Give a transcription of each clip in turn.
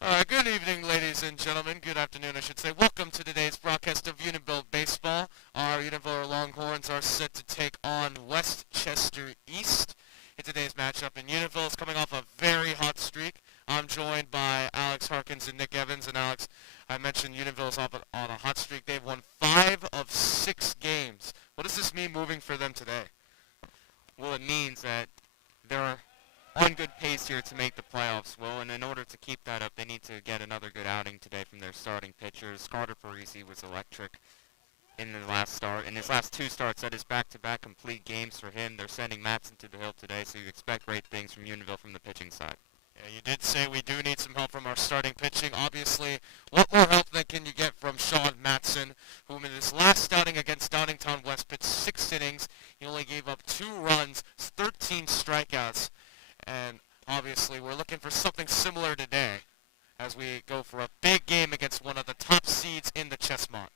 Good evening, ladies and gentlemen. Good afternoon, I should say. Welcome to today's broadcast of Unionville Baseball. Our Unionville Longhorns are set to take on Westchester East in today's matchup. And Unionville is coming off a very hot streak. I'm joined by Alex Harkins and Nick Evans. And Alex, I mentioned Unionville is on a hot streak. They've won 5 of 6 games. What does this mean moving for them today? Well, it means that they're on good pace here to make the playoffs, Will, and in order to keep that up, they need to get another good outing today from their starting pitchers. Carter Parisi was electric in the last start. In his last 2 starts, that is back-to-back complete games for him. They're sending Matson to the hill today, so you expect great things from Unionville from the pitching side. Yeah, you did say we do need some help from our starting pitching. Obviously, what more help than can you get from Sean Matson, who in his last outing against Downingtown West pitched 6 innings. He only gave up 2 runs, 13 strikeouts. And obviously, we're looking for something similar today as we go for a big game against one of the top seeds in the Chessmont.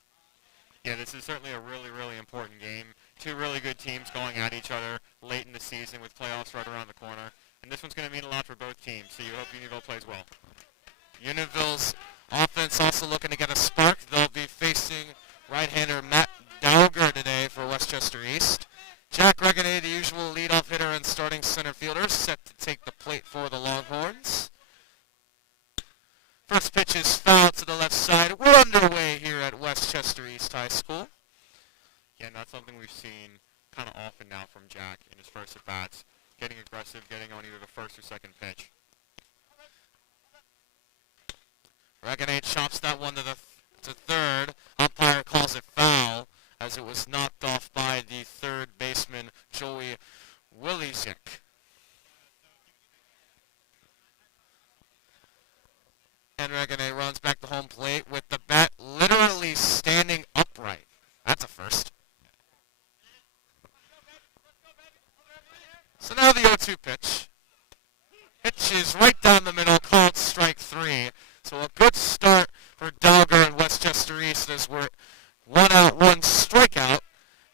Yeah, this is certainly a really, really important game. 2 really good teams going at each other late in the season with playoffs right around the corner. And this one's going to mean a lot for both teams, so you hope Unionville plays well. Unionville's offense also looking to get a spark. They'll be facing right-hander Matt Dowger today for Westchester East. Jack Reganay, the usual leadoff hitter and starting center fielder, set to take the plate for the Longhorns. First pitch is foul to the left side. We're underway here at Westchester East High School. Yeah, and that's something we've seen kind of often now from Jack in his first at-bats. Getting aggressive, getting on either the first or second pitch. Reganay chops that one to third. Umpire calls it foul, as it was knocked off by the third baseman, Joey Willizik. And Reganay runs back to home plate with the bat literally standing upright. That's a first. So now the 0-2 pitch. Pitch is right down the middle, called strike 3. So a good start for Dowger and Westchester East as we're 1 out, 1 strikeout.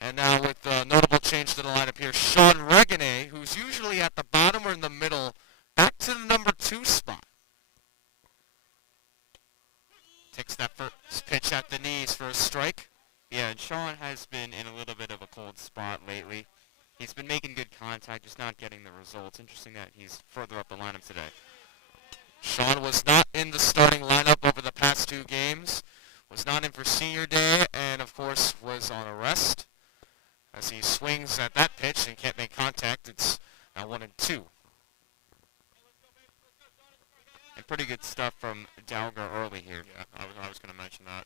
And now with a notable change to the lineup here, Sean Reganay, who's usually at the bottom or in the middle, back to the number 2 spot. Takes that first pitch at the knees for a strike. Yeah, and Sean has been in a little bit of a cold spot lately. He's been making good contact, just not getting the results. Interesting that he's further up the lineup today. Sean was not in the starting lineup over the past 2 games. Was not in for senior day, and of course was on a rest. As he swings at that pitch and can't make contact, it's now 1-2. And pretty good stuff from Dowger early here. Yeah, I was going to mention that.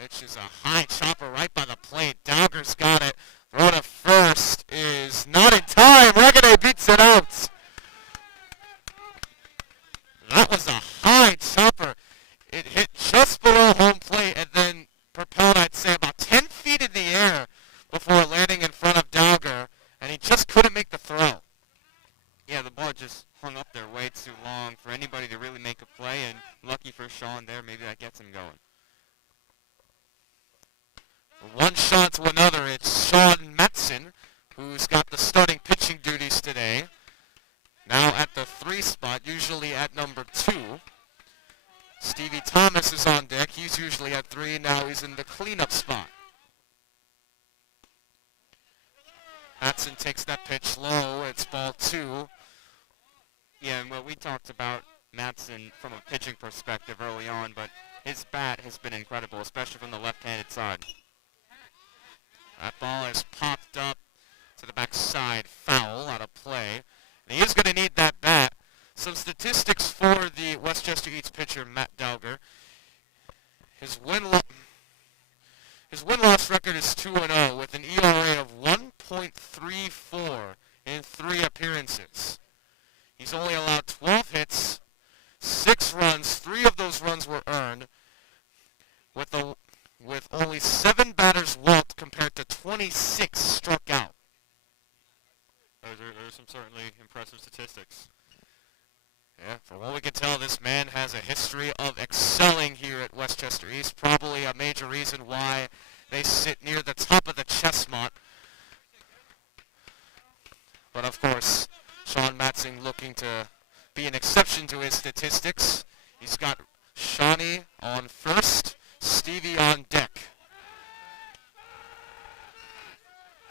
Pitch is a high chopper right by the plate. Dowger's got it. Throw to first is not in time. Reganay beats it out. That was a high chopper. It hit just below home plate and then propelled, I'd say, about 10 feet in the air before landing in front of Dowger, and he just couldn't make the throw. Yeah, the ball just hung up there way too long for anybody to really make a play, and lucky for Sean there, maybe that gets him going. One shot to another, it's Sean Matson, who's got the starting pitching duties today. Now at the 3 spot, usually at number 2. Stevie Thomas is on deck. He's usually at 3. Now he's in the cleanup spot. Matson takes that pitch low. It's ball 2. Yeah, and we talked about Matson from a pitching perspective early on, but his bat has been incredible, especially from the left-handed side. That ball is popped up to the backside, foul, out of play. And he is going to need that bat. Some statistics for the Westchester East pitcher, Matt Dowger. His win-loss record is 2-0 with an ERA of 1.34 in 3 appearances. He's only allowed 12 hits, 6 runs. 3 of those runs were earned, with only 7 batters walked compared to 26 struck out. Those are some certainly impressive statistics. Yeah, from what we can tell, this man has a history of excelling here at Westchester East. Probably a major reason why they sit near the top of the Chessmont. But of course, Sean Matzing looking to be an exception to his statistics. He's got Shawnee on first, Stevie on deck.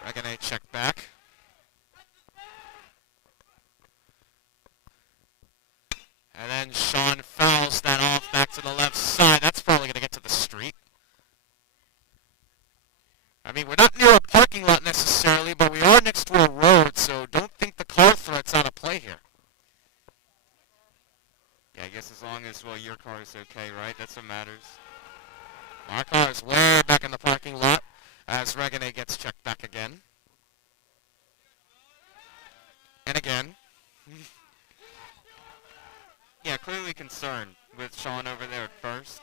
Regane check back. And then Sean fouls that off back to the left side. That's probably going to get to the street. I mean, we're not near a parking lot necessarily, but we are next to a road, so don't think the car threat's out of play here. Yeah, I guess as long as, well, your car is okay, right? That's what matters. My car is way back in the parking lot as Regane gets checked back again. And again. Yeah, clearly concerned with Sean over there at first.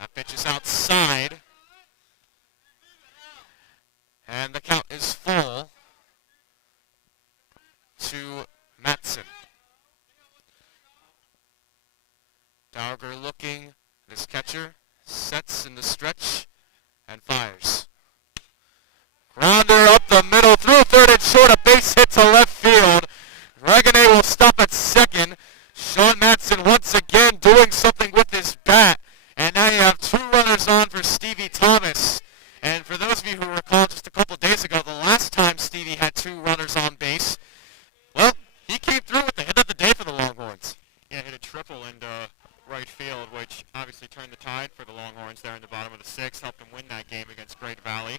That pitch is outside. And the count is full to Mattson. Dowger looking at his catcher, sets in the stretch, and fires. Grounder up the middle, through third and short, a base hit to left field. Regane will stop at second. Sean Mattson once again doing something with his bat. And now you have two runners on for Stevie Thomas. And for those of you who recall just a couple days ago, the last time Stevie had two runners on base, well, he came through with the hit of the day for the Longhorns. Yeah, hit a triple into right field, which obviously turned the tide for the Longhorns there in the bottom of the sixth, helped them win that game against Great Valley,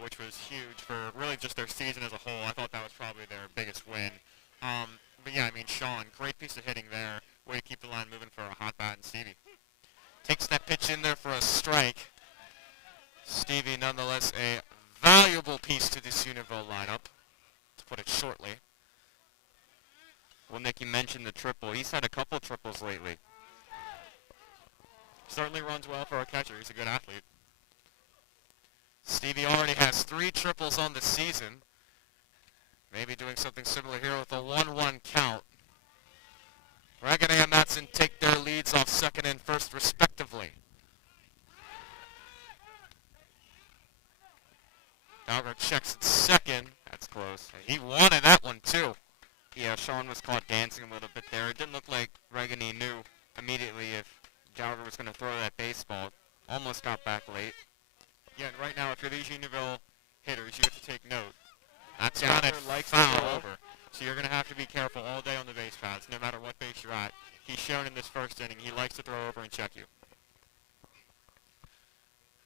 which was huge for really just their season as a whole. I thought that was probably their biggest win. But yeah, I mean, Sean, great piece of hitting there. Way to keep the line moving for a hot bat and Stevie. Takes that pitch in there for a strike. Stevie, nonetheless, a valuable piece to this Unionville lineup, to put it shortly. Well, Nick, you mentioned the triple. He's had a couple triples lately. Certainly runs well for a catcher. He's a good athlete. Stevie already has 3 triples on the season. Maybe doing something similar here with a 1-1 count. Regane and Mattson take their leads off second and first respectively. Dowger checks at second. That's close. He wanted that one too. Yeah, Sean was caught dancing a little bit there. It didn't look like Regane knew immediately if Dowger was going to throw that baseball. Almost got back late. Yeah, and right now, if you're these Unionville hitters, you have to take note. That's Dowger not it. likes to Foul. throw over. So you're going to have to be careful all day on the base paths, no matter what base you're at. He's shown in this first inning he likes to throw over and check you.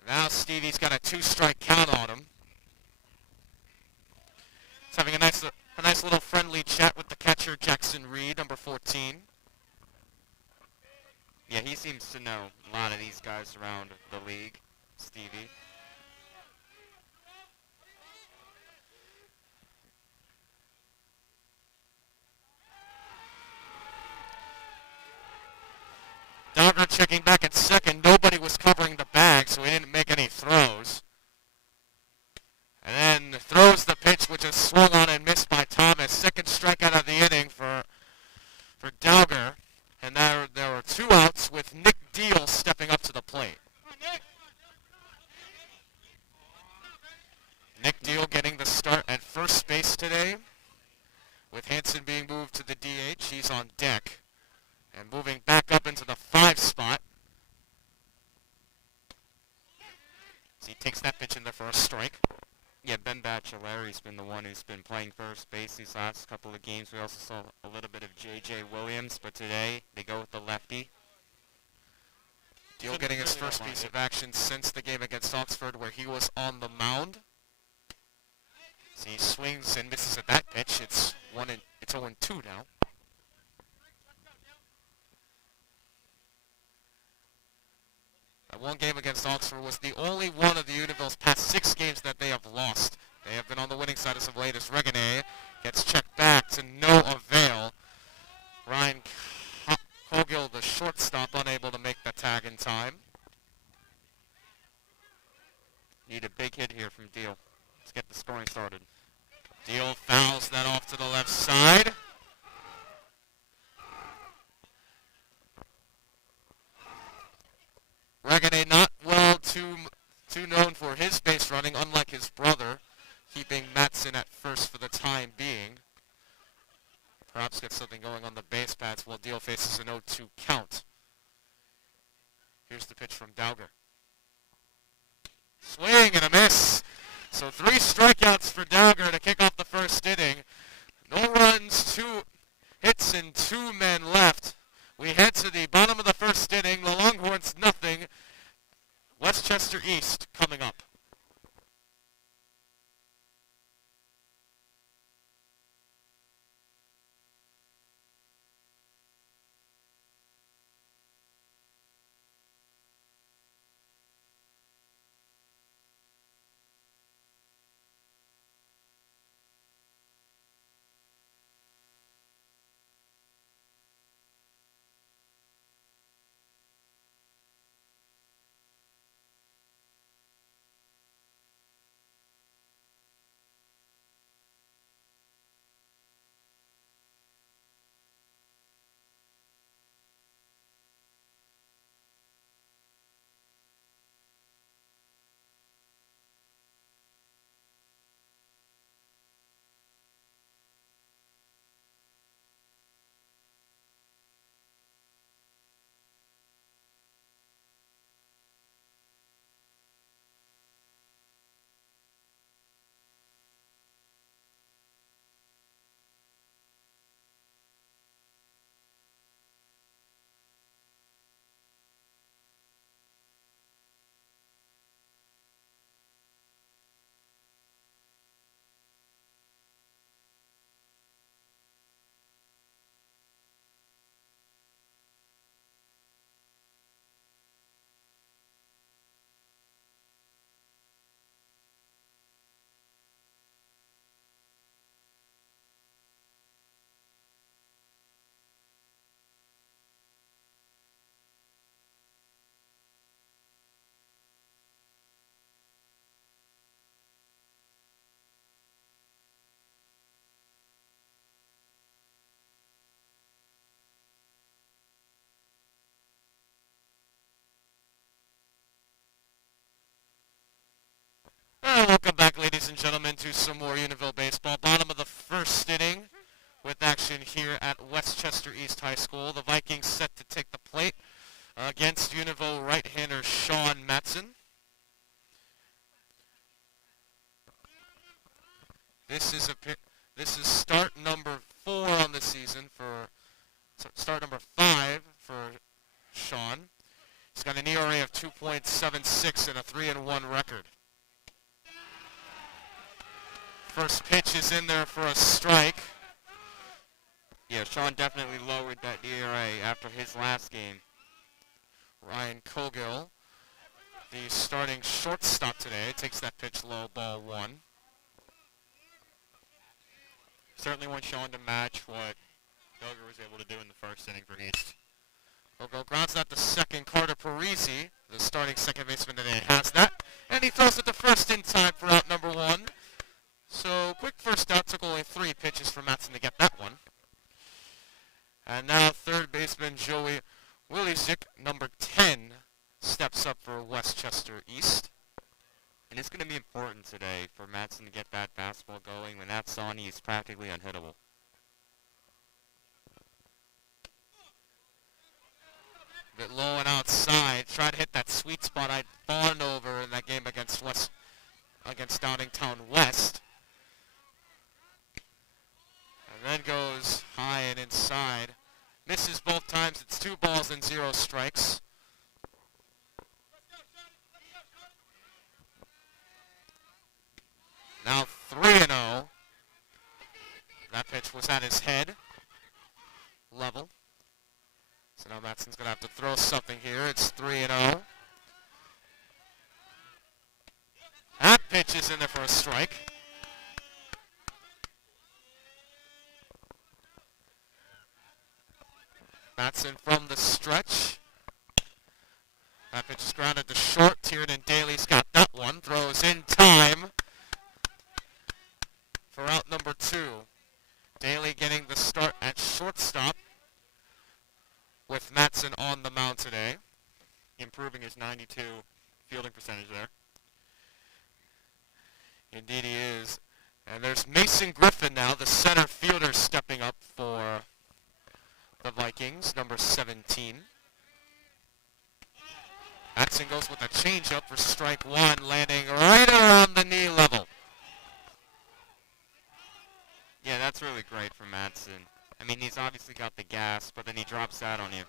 Now Stevie's got a 2-strike count on him. He's having a nice little friendly chat with the catcher, Jackson Reed, number 14. Yeah, he seems to know a lot of these guys around the league, Stevie. Dowger checking back at second. Nobody was covering the bag, so he didn't make any throws. And then throws the pitch, which is swung on and missed by Thomas. Second strikeout of the inning for Dowger. And there were 2 outs with Nick Deal stepping up to the plate. Nick Deal getting the start at first base today, with Hanson being moved to the DH. He's on deck. And moving back up into the 5 spot. So he takes that pitch in there for a strike. Yeah, Ben Bachelari's been the one who's been playing first base these last couple of games. We also saw a little bit of J.J. Williams, but today they go with the lefty. Deal getting his first piece of action since the game against Oxford where he was on the mound. So he swings and misses at that pitch. It's 0-2 now. That one game against Oxford was the only one of the Unionville's past 6 games that they have lost. They have been on the winning side as of late as Regane gets checked back to no avail. Ryan Cogill, the shortstop, unable to make the tag in time. Need a big hit here from Deal. Let's get the scoring started. Deal fouls that off to the left side. Regane not well too known for his base running, unlike his brother. keeping Matson at first for the time being. Perhaps get something going on the base paths while Deal faces an 0-2 count. Here's the pitch from Dowger. Swing and a miss. So 3 strikeouts for Dowger to kick off the first inning. No runs, 2 hits, and 2 men left. We head to the bottom of the first inning. The Longhorns nothing. Westchester East coming up. Welcome back, ladies and gentlemen, to some more Unionville baseball. Bottom of the first inning with action here at Westchester East High School. The Vikings set to take the plate against Unionville right-hander Sean Matson. This is start number 4 on the season start number 5 for Sean. He's got an ERA of 2.76 and a 3-1 record. First pitch is in there for a strike. Yeah, Sean definitely lowered that ERA after his last game. Ryan Cogill, the starting shortstop today, takes that pitch low, ball 1. Certainly want Sean to match what Duggar was able to do in the first inning for East. Cogill grounds out to second. Carter Parisi, the starting second baseman today, has that. And he throws it to first in time for out number 1. So, quick first out, took only 3 pitches for Matson to get that one. And now third baseman Joey Willizik, number 10, steps up for Westchester East. And it's going to be important today for Matson to get that fastball going. When that's on, he's practically unhittable. Bit low and outside. Tried to hit that sweet spot I'd fawned over in that game against Downingtown West. And then goes high and inside. Misses both times. It's 2 balls and 0 strikes. Now 3-0. That pitch was at his head. Level. So now Matson's going to have to throw something here. It's 3-0. That pitch is in there for a strike. Matson from the stretch. That pitch is grounded to short. Tiernan Daly's got that one. Throws in time for out number 2. Daly getting the start at shortstop with Matson on the mound today. Improving his 92 fielding percentage there. Indeed he is. And there's Mason Griffin now, the center fielder, stepping up for the Vikings, number 17. Matson goes with a changeup for strike one, landing right around the knee level. Yeah, that's really great for Matson. I mean, he's obviously got the gas, but then he drops that on you.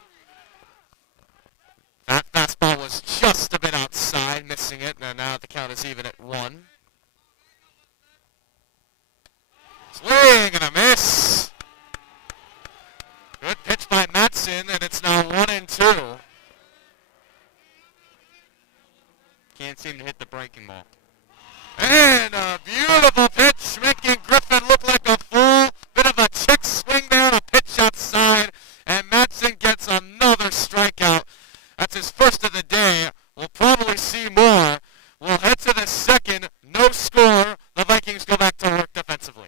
That fastball was just a bit outside, missing it, and now the count is even at 1. Swing and a miss. Good pitch by Matson, and it's now 1-2. Can't seem to hit the breaking ball. And a beautiful pitch, making Griffin look like a fool. Bit of a check swing there, a pitch outside, and Matson gets another strikeout. That's his first of the day. We'll probably see more. We'll head to the second. No score. The Vikings go back to work defensively.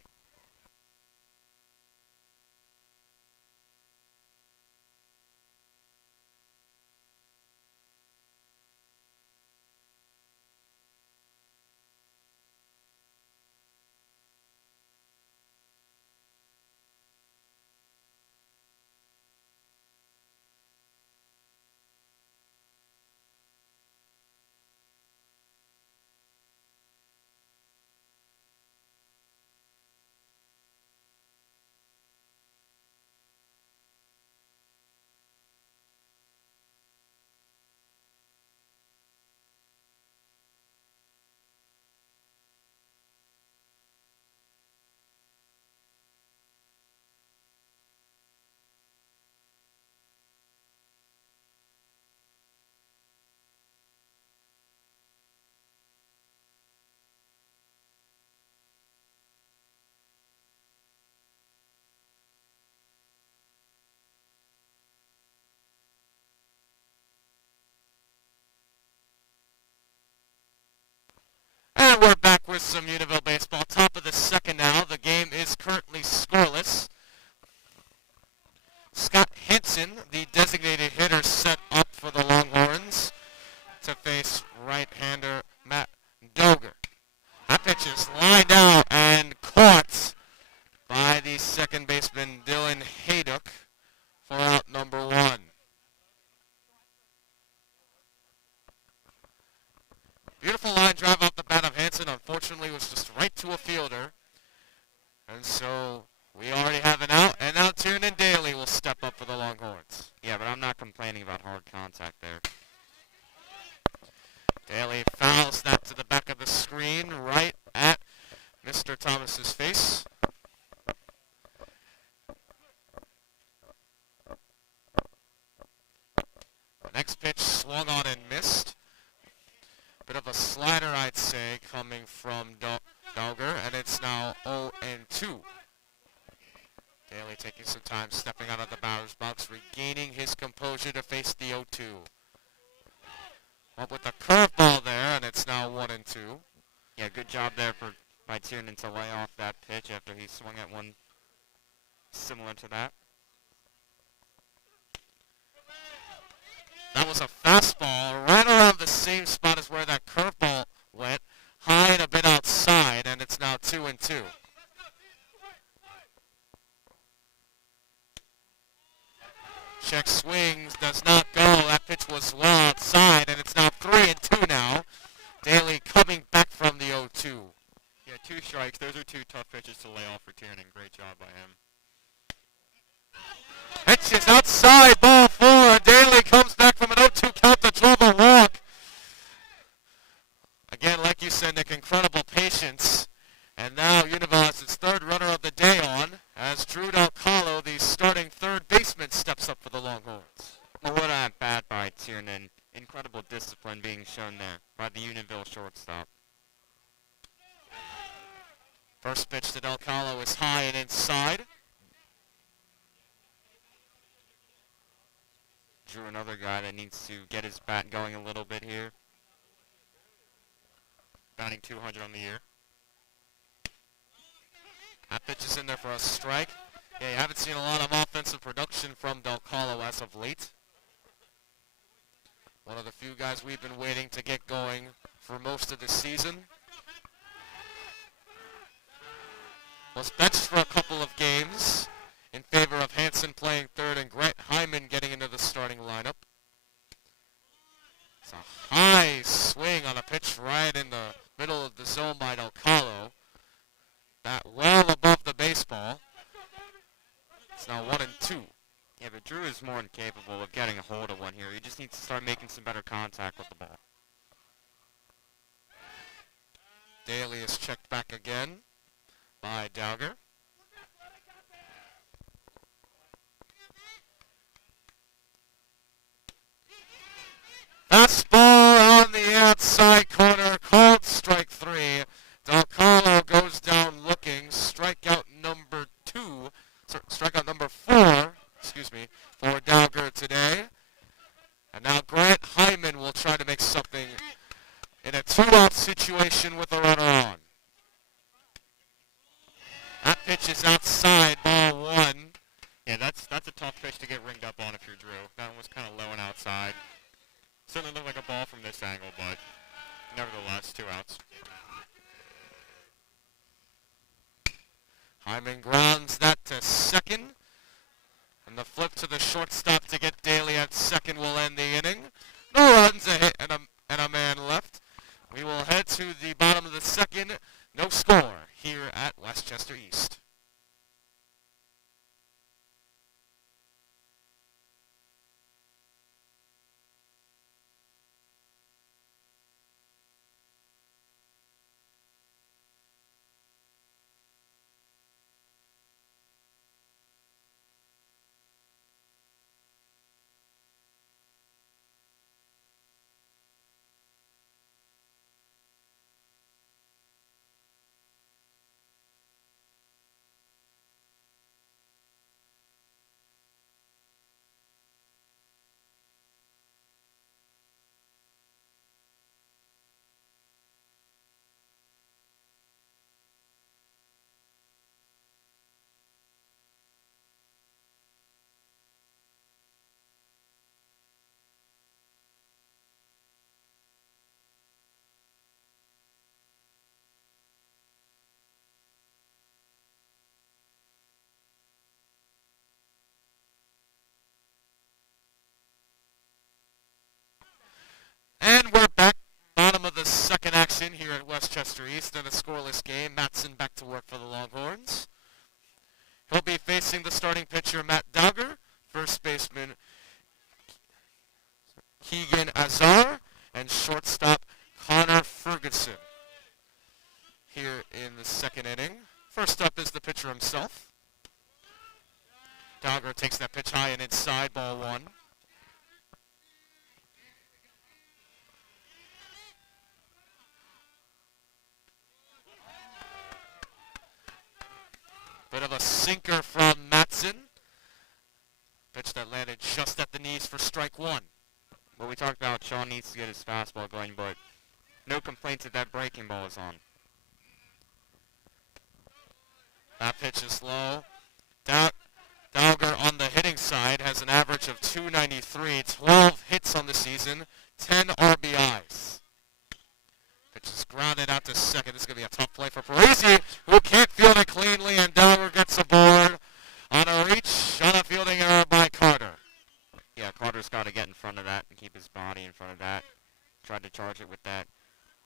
And we're back with some Unionville baseball. Top of the second now. The game is currently scoreless. Scott Henson, the designated hitter, set up for the Longhorns to face right-hander Matt Doger. That pitch is lined out and caught by the second baseman Dylan Haydock for out number 1. Beautiful line drive off the bat of Hanson. Unfortunately, was just right to a fielder. And so we already have an out. And now Tiernan Daly will step up for the Longhorns. Yeah, but I'm not complaining about hard contact there. Daly fouls that to the back of the screen right at Mr. Thomas's face. The next pitch swung on and missed. Bit of a slider, I'd say, coming from Dogger, and it's now 0-2. Daly taking some time, stepping out of the batter's box, regaining his composure to face the 0-2. Up with the curveball there, and it's now 1-2. Yeah, good job there by Tiernan to lay off that pitch after he swung at one similar to that. That was a fastball right around the same spot as where that curveball went, high and a bit outside, and it's now 2-2. Check swings, does not go. That pitch was well outside, and it's now 3-2 now. Daly coming back from the 0-2. Yeah, 2 strikes. Those are 2 tough pitches to lay off for Tiernan. Great job by him. Pitch is outside, ball 4. Daly comes back from an 0-2 count to draw the walk. Again, like you said, Nick, incredible patience. And now Unionville has its third runner of the day on, as Drew Dalcalo, the starting third baseman, steps up for the Longhorns. Well, what a bat by Tiernan. Incredible discipline being shown there by the Unionville shortstop. First pitch to Dalcalo is high and inside. Drew, another guy that needs to get his bat going a little bit here. Batting 200 on the year. That pitch is in there for a strike. Yeah, you haven't seen a lot of offensive production from Dalcalo as of late. One of the few guys we've been waiting to get going for most of the season. Was benched for a couple of games in favor of Hanson playing third and Grant Hyman getting into the starting lineup. It's a high swing on a pitch right in the middle of the zone by Del Calo. That well above the baseball. It's now 1-2. Yeah, but Drew is more than capable of getting a hold of one here. He just needs to start making some better contact with the ball. Daly is checked back again by Dowger. Fastball on the outside corner, called strike 3. Del Calo goes down looking. Strikeout number 4, for Dowger today. And now Grant Hyman will try to make something in a 2-out situation with a runner on. That pitch is outside, ball 1. Yeah, that's a tough pitch to get ringed up on if you're Drew. That one was kind of low and outside. Certainly looked like a ball from this angle, but nevertheless, 2 outs. Hyman grounds that to second. And the flip to the shortstop to get Daly at second will end the inning. No runs, a hit, and a man left. We will head to the bottom of the second. No score here at Westchester East. And we're back, bottom of the second action here at Westchester East in a scoreless game. Matson back to work for the Longhorns. He'll be facing the starting pitcher, Matt Dowger, first baseman Keegan Azar, and shortstop Connor Ferguson here in the second inning. First up is the pitcher himself. Dowger takes that pitch high and inside, ball 1. Bit of a sinker from Matson. Pitch that landed just at the knees for strike 1. Well, we talked about Shaw needs to get his fastball going, but no complaints that breaking ball is on. That pitch is low. Dowger on the hitting side has an average of .293, 12 hits on the season, 10 RBIs. Pitch is grounded out to second. This is going to be a tough play for Parisi, who can't field it cleanly, and Dowger gets aboard on a reach on a fielding error by Carter. Yeah, Carter's got to get in front of that and keep his body in front of that. Tried to charge it with that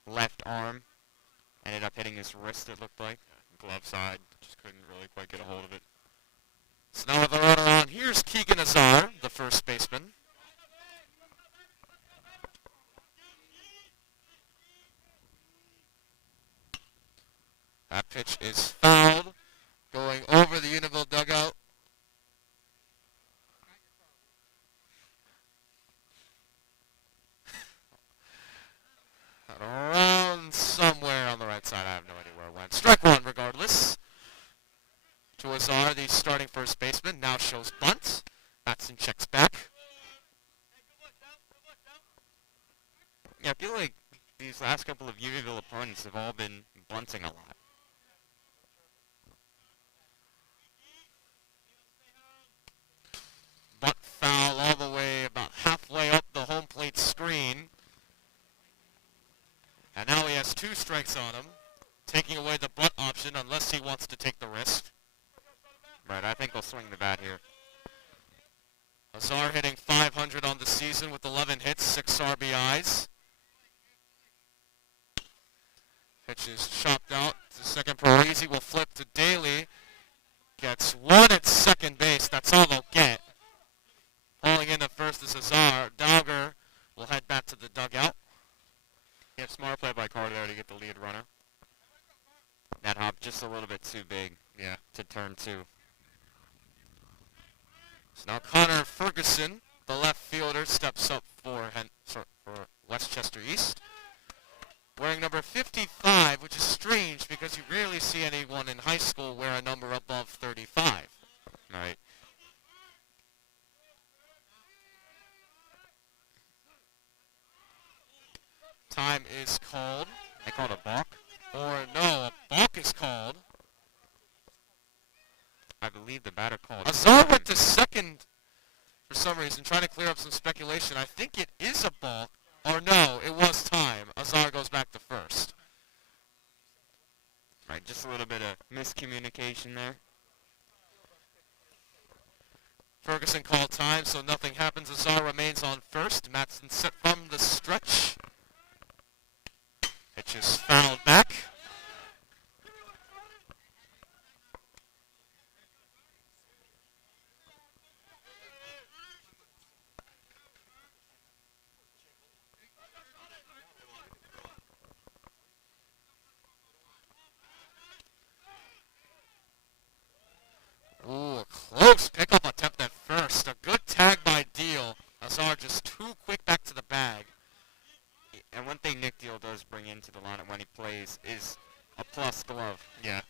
left arm. Ended up hitting his wrist, it looked like. Glove side, just couldn't really quite get a hold of it. So now with the runner on, here's Keegan Azar, the first baseman. That pitch is fouled, going over the Unionville dugout. Around somewhere on the right side. I have no idea where it went. Strike 1 regardless. To Azar, the starting first baseman, now shows bunt. Matson checks back. Yeah, I feel like these last couple of Unionville opponents have all been bunting a lot. Bunt foul all the way about halfway up the home plate screen. And now he has 2 strikes on him, taking away the bunt option unless unless he wants to take the risk. Right, I think he'll swing the bat here. Azar hitting .500 on the season with 11 hits, 6 RBIs. Pitch is chopped out to second. Parisi will flip to Daly. Gets one at second base. That's all they'll get. Pulling in at first is Azar. Dowger will head back to the dugout. Yeah, smart play by Carter there to get the lead runner. That hop just a little bit too big. Yeah. To turn 2. So now Connor Ferguson, the left fielder, steps up for Westchester East. Wearing number 55, which is strange because you rarely see anyone in high school wear a number above 35. Right. Time is called. They called a balk? Or no, a balk is called. I believe the batter called. Azar went to second for some reason, trying to clear up some speculation. I think it is a balk. Or no, it was time. Azar goes back to first. Right, just a little bit of miscommunication there. Ferguson called time, so nothing happens. Azar remains on first. Matson set from the stretch. Pitch is fouled back. Ooh, a close pickup attempt at first. A good tag by Deal. Azar just too quick back to the bag. And one thing Nick Deal does bring into the lineup when he plays is a plus glove. Yeah.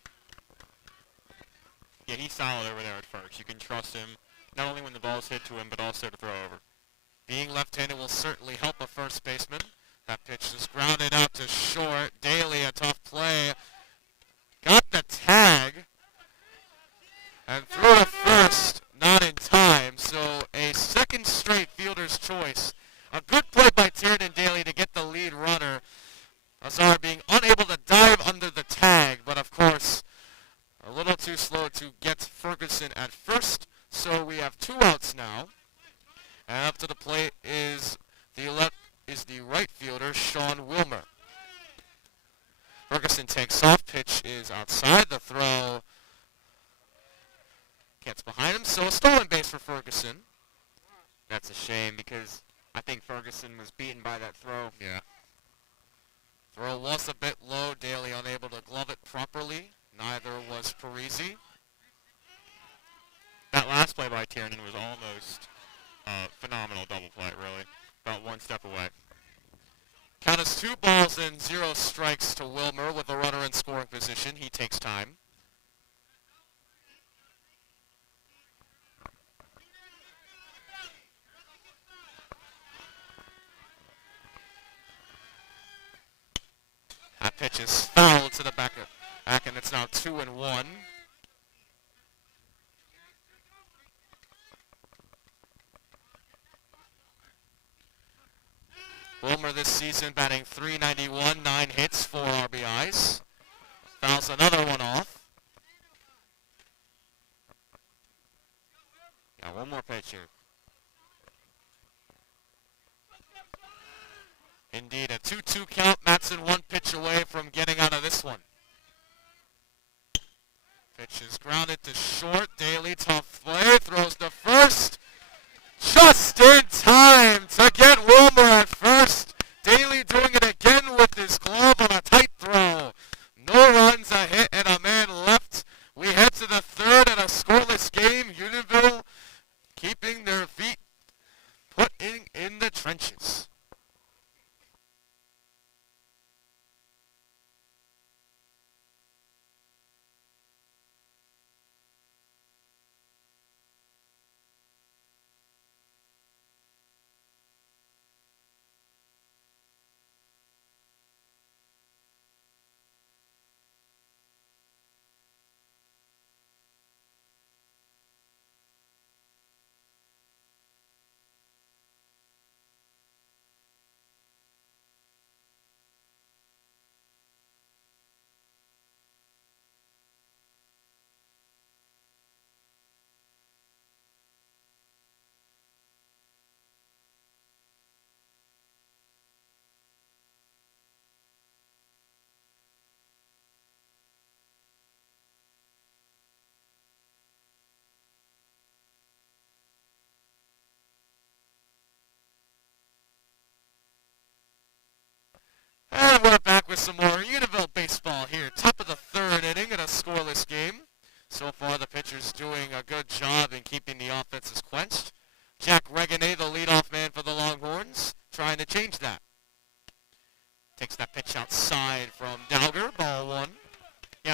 Yeah, he's solid over there at first. You can trust him, not only when the ball's hit to him, but also to throw over. Being left-handed will certainly help a first baseman. That pitch is grounded out to short. Daly, a tough play. Got the tag. And threw to first, not in time. So a second straight fielder's choice. A good play by Tiernan Daly to get the lead runner. Azar being unable to dive under the tag, but of course a little too slow to get Ferguson at first. So we have 2 outs now. And up to the plate is the right fielder, Sean Wilmer. Ferguson takes off. Pitch is outside the throw. Gets behind him, so a stolen base for Ferguson. That's a shame because I think Ferguson was beaten by that throw. Yeah. Throw was a bit low. Daly unable to glove it properly. Neither was Parisi. That last play by Tiernan was almost phenomenal double play, really. About 1 step away. Count is 2 balls and 0 strikes to Wilmer with a runner in scoring position. He takes time. That pitch is fouled to the back, and it's now 2-1. Wilmer this season batting .391, 9 hits, 4 RBIs. Fouls another one off. Yeah, one more pitch here. Indeed, a 2-2 count. Matson 1 pitch away from getting out of this one. Pitch is grounded to short. Daly, tough play, throws to first. Just in time to get Wilmer at first. Daly doing it again with his glove on a tight throw. No runs, a hit, and a man left. We head to the third and a scoreless game. Unionville keeping their feet putting in the trenches.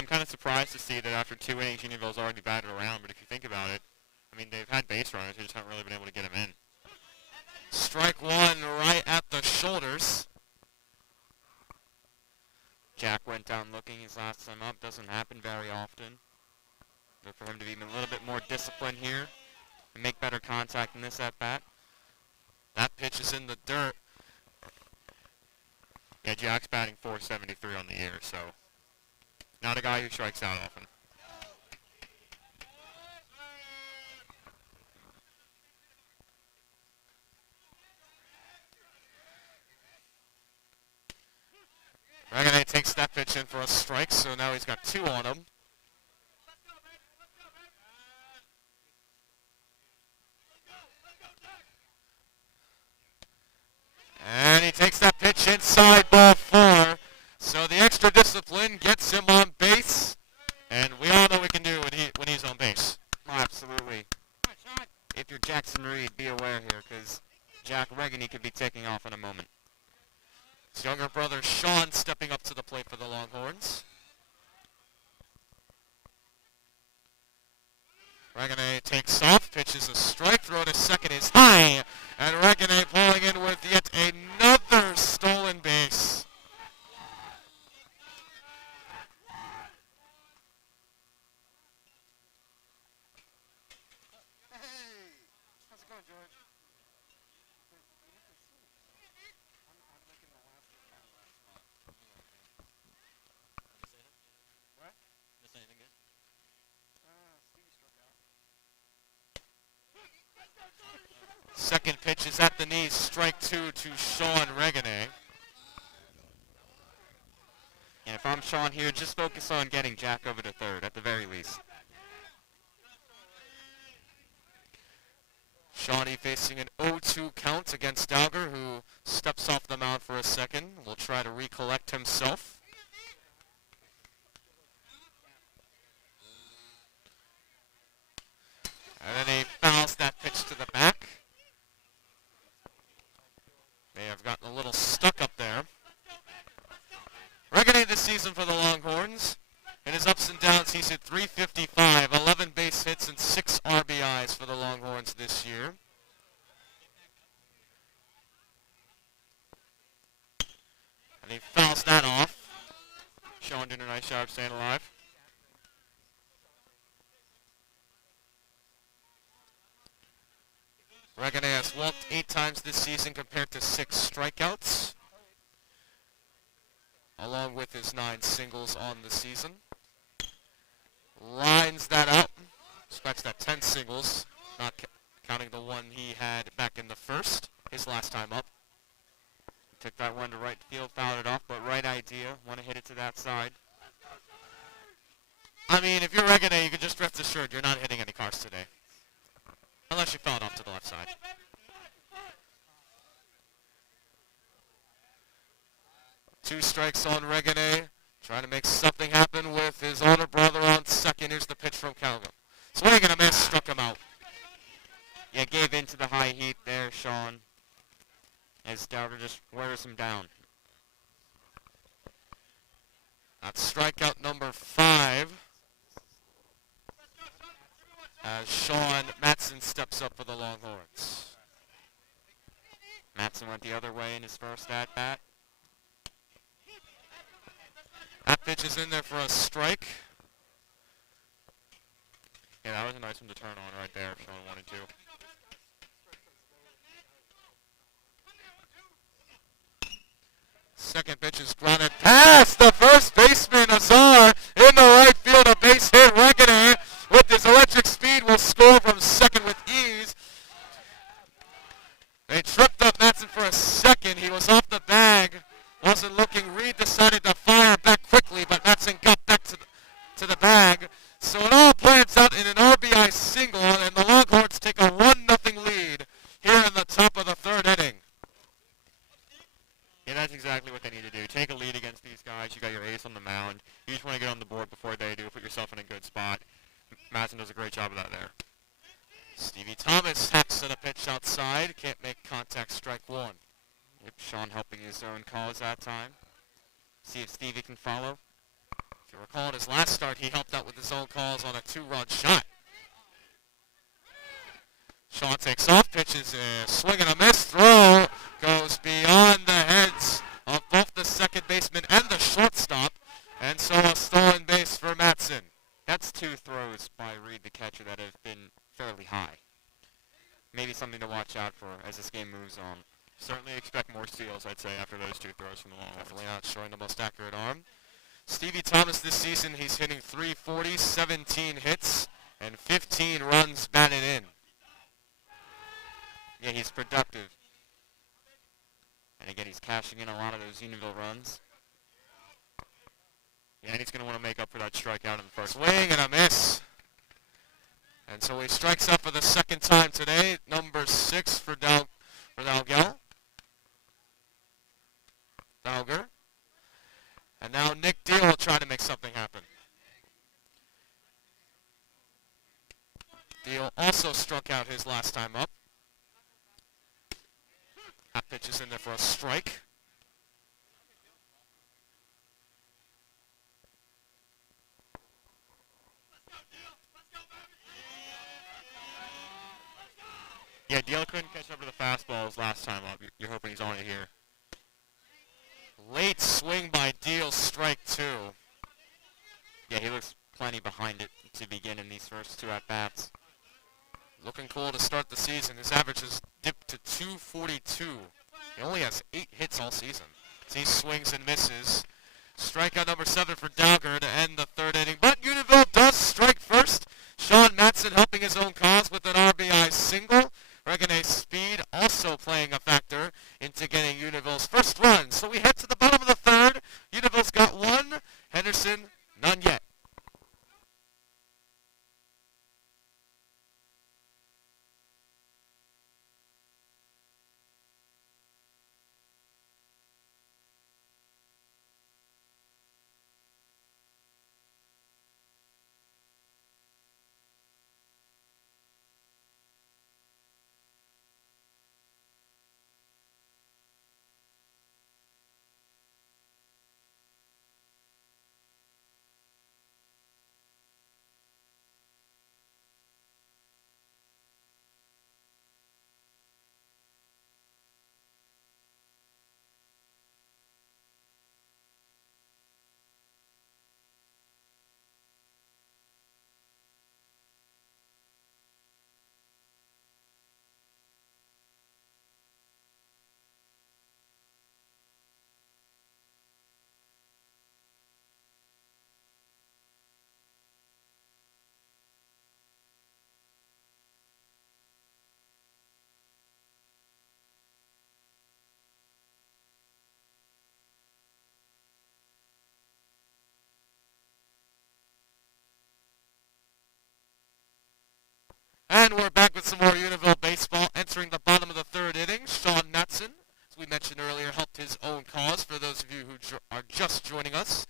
I'm kind of surprised to see that after 2 innings, Unionville's already batted around. But if you think about it, I mean, they've had base runners. They just haven't really been able to get them in. Strike one right at the shoulders. Jack went down looking his last time up. Doesn't happen very often. But for him to be a little bit more disciplined here and make better contact in this at-bat. That pitch is in the dirt. Yeah, Jack's batting .473 on the year, so not a guy who strikes out often. Regane takes that pitch in for a strike, so now he's got 2 on him. And he takes that pitch inside, ball 4. So the extra discipline gets him on base, and we all know we can do when he's on base. Oh, absolutely. If you're Jackson Reed, be aware here, because Jack Regane could be taking off in a moment. His younger brother Sean stepping up to the plate for the Longhorns. Regane takes off, pitches a strike, throw to second is high, and Regane pulling in with yet another stolen base. Second pitch is at the knees, strike 2 to Sean Regane. And if I'm Sean here, just focus on getting Jack over to third, at the very least. Shawnee facing an 0-2 count against Dowger, who steps off the mound for a second. Will try to recollect himself. And then he fouls that pitch to the back. May have gotten a little stuck up there. Regane this season for the Longhorns. In his ups and downs, he's hit .355, 11 base hits, and 6 RBIs for the Longhorns this year. And he fouls that off. Sean doing a nice job staying alive. Regane has walked 8 times this season compared to 6 strikeouts, along with his 9 singles on the season. Lines that out. Scratch that 10 singles, not counting the one he had back in the first, his last time up. Took that one to right field, fouled it off, but right idea. Want to hit it to that side. I mean, if you're Regane, you can just rest assured you're not hitting any cars today. Unless you foul it off to the left side. Two strikes on Regane. Trying to make something happen with his older brother on second. Here's the pitch from Calgo. Swing and a miss, struck him out. Yeah, gave in to the high heat there, Sean. As Dowder just wears him down. That's strikeout number 5. As Sean Matson steps up for the Longhorns. Matson went the other way in his first at-bat. That pitch is in there for a strike. Yeah, that was a nice one to turn on right there if Sean wanted to. Second pitch is grounded past the first baseman, Azar, in the right field. A base hit. Regane, with his electric speed, will score from second with ease. They tripped up Matson for a second. He was off the bag. Wasn't looking. Reed decided to fire back quickly, but Matson got back to the bag. So it all plans out in an RBI single, and the Longhorns take a 1-0 lead here in the top of the third inning. Yeah, that's exactly what they need to do. Take a lead against these guys. You got your ace on the mound. You just want to get on the board before they do. Put yourself in a good spot. Matson does a great job of that there. Stevie Thomas hacks at a pitch outside. Can't make contact, strike 1. Yep, Sean helping his own cause that time. See if Stevie can follow. you recall in his last start, he helped out with his own calls on a 2-run shot. Shaw takes off, pitches a swing and a miss. Throw goes beyond the heads of both the second baseman and the shortstop. And so a stolen base for Matson. That's 2 throws by Reed, the catcher, that have been fairly high. Maybe something to watch out for as this game moves on. Certainly expect more steals, I'd say, after those 2 throws from the Longhorns. Definitely not showing the most accurate arm. Stevie Thomas this season, he's hitting .340, 17 hits, and 15 runs batted in. Yeah, he's productive. And again, he's cashing in a lot of those Unionville runs. Yeah, and he's going to want to make up for that strikeout in the first. Swing and a miss. And so he strikes out for the second time today. Number 6 for Dalgel. Dalger. And now Nick Deal will try to make something happen. Deal also struck out his last time up. That pitch is in there for a strike. Yeah, Deal couldn't catch up to the fastballs last time up. You're hoping he's on it here. Late swing by Deal, strike 2. Yeah, he looks plenty behind it to begin in these first 2 at-bats. Looking cool to start the season. His average has dipped to .242. He only has 8 hits all season. So he swings and misses. Strikeout number 7 for Dalger to end the 3rd inning. But Unionville does strike first. Sean Matson helping his own cause with an RBI single. Regane's speed also playing a factor into getting Unionville's first run. So we head to the bottom of the 3rd. Unionville's got 1. Henderson, none yet. And we're back with some more Unionville baseball entering the bottom of the 3rd inning. Sean Matson, as we mentioned earlier, helped his own cause for those of you who are just joining us.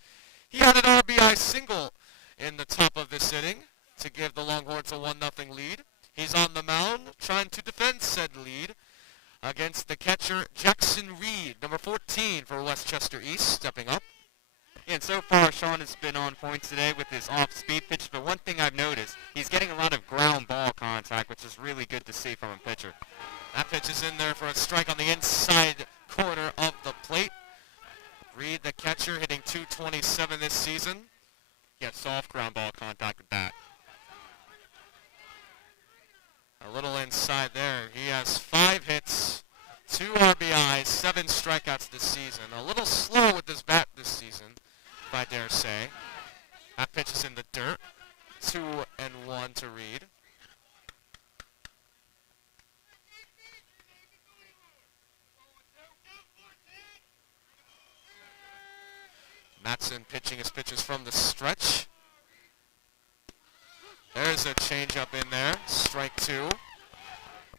He had an RBI single in the top of this inning to give the Longhorns a 1-0 lead. He's on the mound trying to defend said lead against the catcher Jackson Reed, number 14 for Westchester East, stepping up. Yeah, and so far, Sean has been on points today with his off-speed pitch, but one thing I've noticed, he's getting a lot of ground ball contact, which is really good to see from a pitcher. That pitch is in there for a strike on the inside corner of the plate. Reed, the catcher, hitting .227 this season. Yeah, soft ground ball contact with that. A little inside there. He has 5 hits, 2 RBIs, 7 strikeouts this season. A little slow with his bat this season, if I dare say. That pitch is in the dirt. 2-1 to Reed. Matson pitching his pitches from the stretch. There's a changeup in there. Strike 2.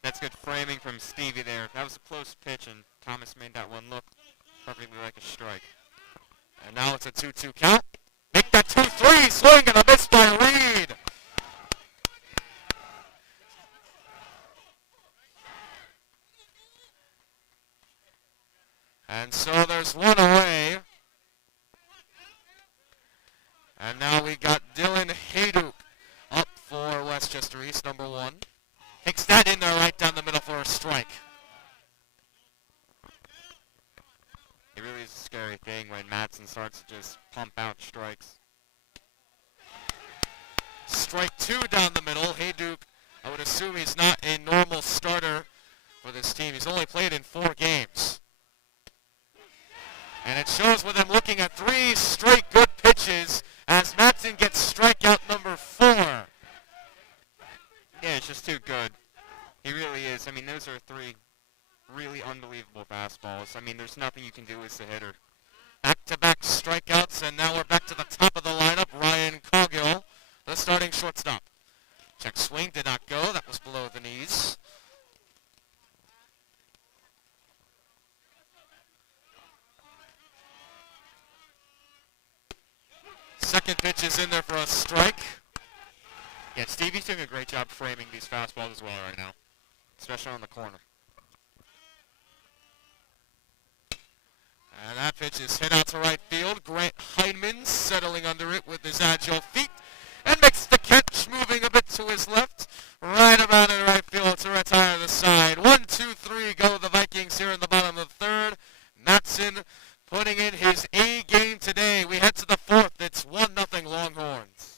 That's good framing from Stevie there. That was a close pitch, and Thomas made that one look perfectly like a strike. And now it's a 2-2 count. Make that 2-3. Swing and a miss by Reed. And so there's one away. got Dylan Hayduk up for Westchester East, number 1. Takes that in there right down the middle for a strike. It really is a scary thing when Madsen starts to just pump out strikes. Strike 2 down the middle. Hayduk, I would assume he's not a normal starter for this team. He's only played in 4 games. And it shows with him looking at 3 straight good pitches as Madsen gets strikeout number 4. Yeah, it's just too good. He really is. I mean, those are 3 really unbelievable fastballs. I mean, there's nothing you can do as the hitter. Back-to-back strikeouts, and now we're back to the top of the lineup. Ryan Coggill, the starting shortstop. Check swing, did not go. That was below the knees. Second pitch is in there for a strike. Yeah, Stevie's doing a great job framing these fastballs as well right now, Especially on the corner. And that pitch is hit out to right field. Grant Heineman settling under it with his agile feet and makes the catch, moving a bit to his left. Right about in right field to retire the side. 1, 2, 3 go the Vikings here in the bottom of the 3rd. Madsen putting in his A game today. We head to the 4th. It's 1-0 Longhorns.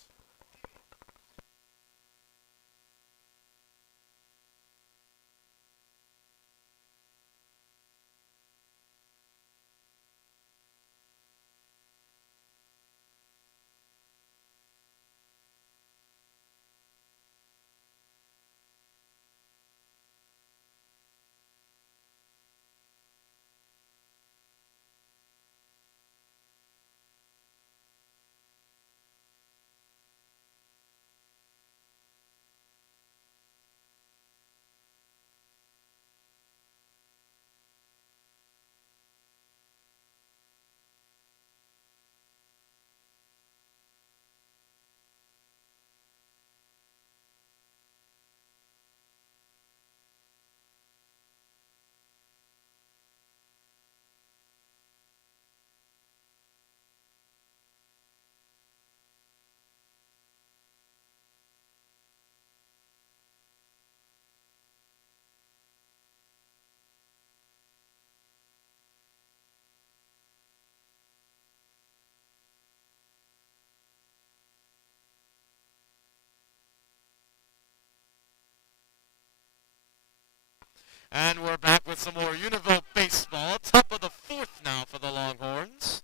And we're back with some more Unionville baseball. Top of the 4th now for the Longhorns.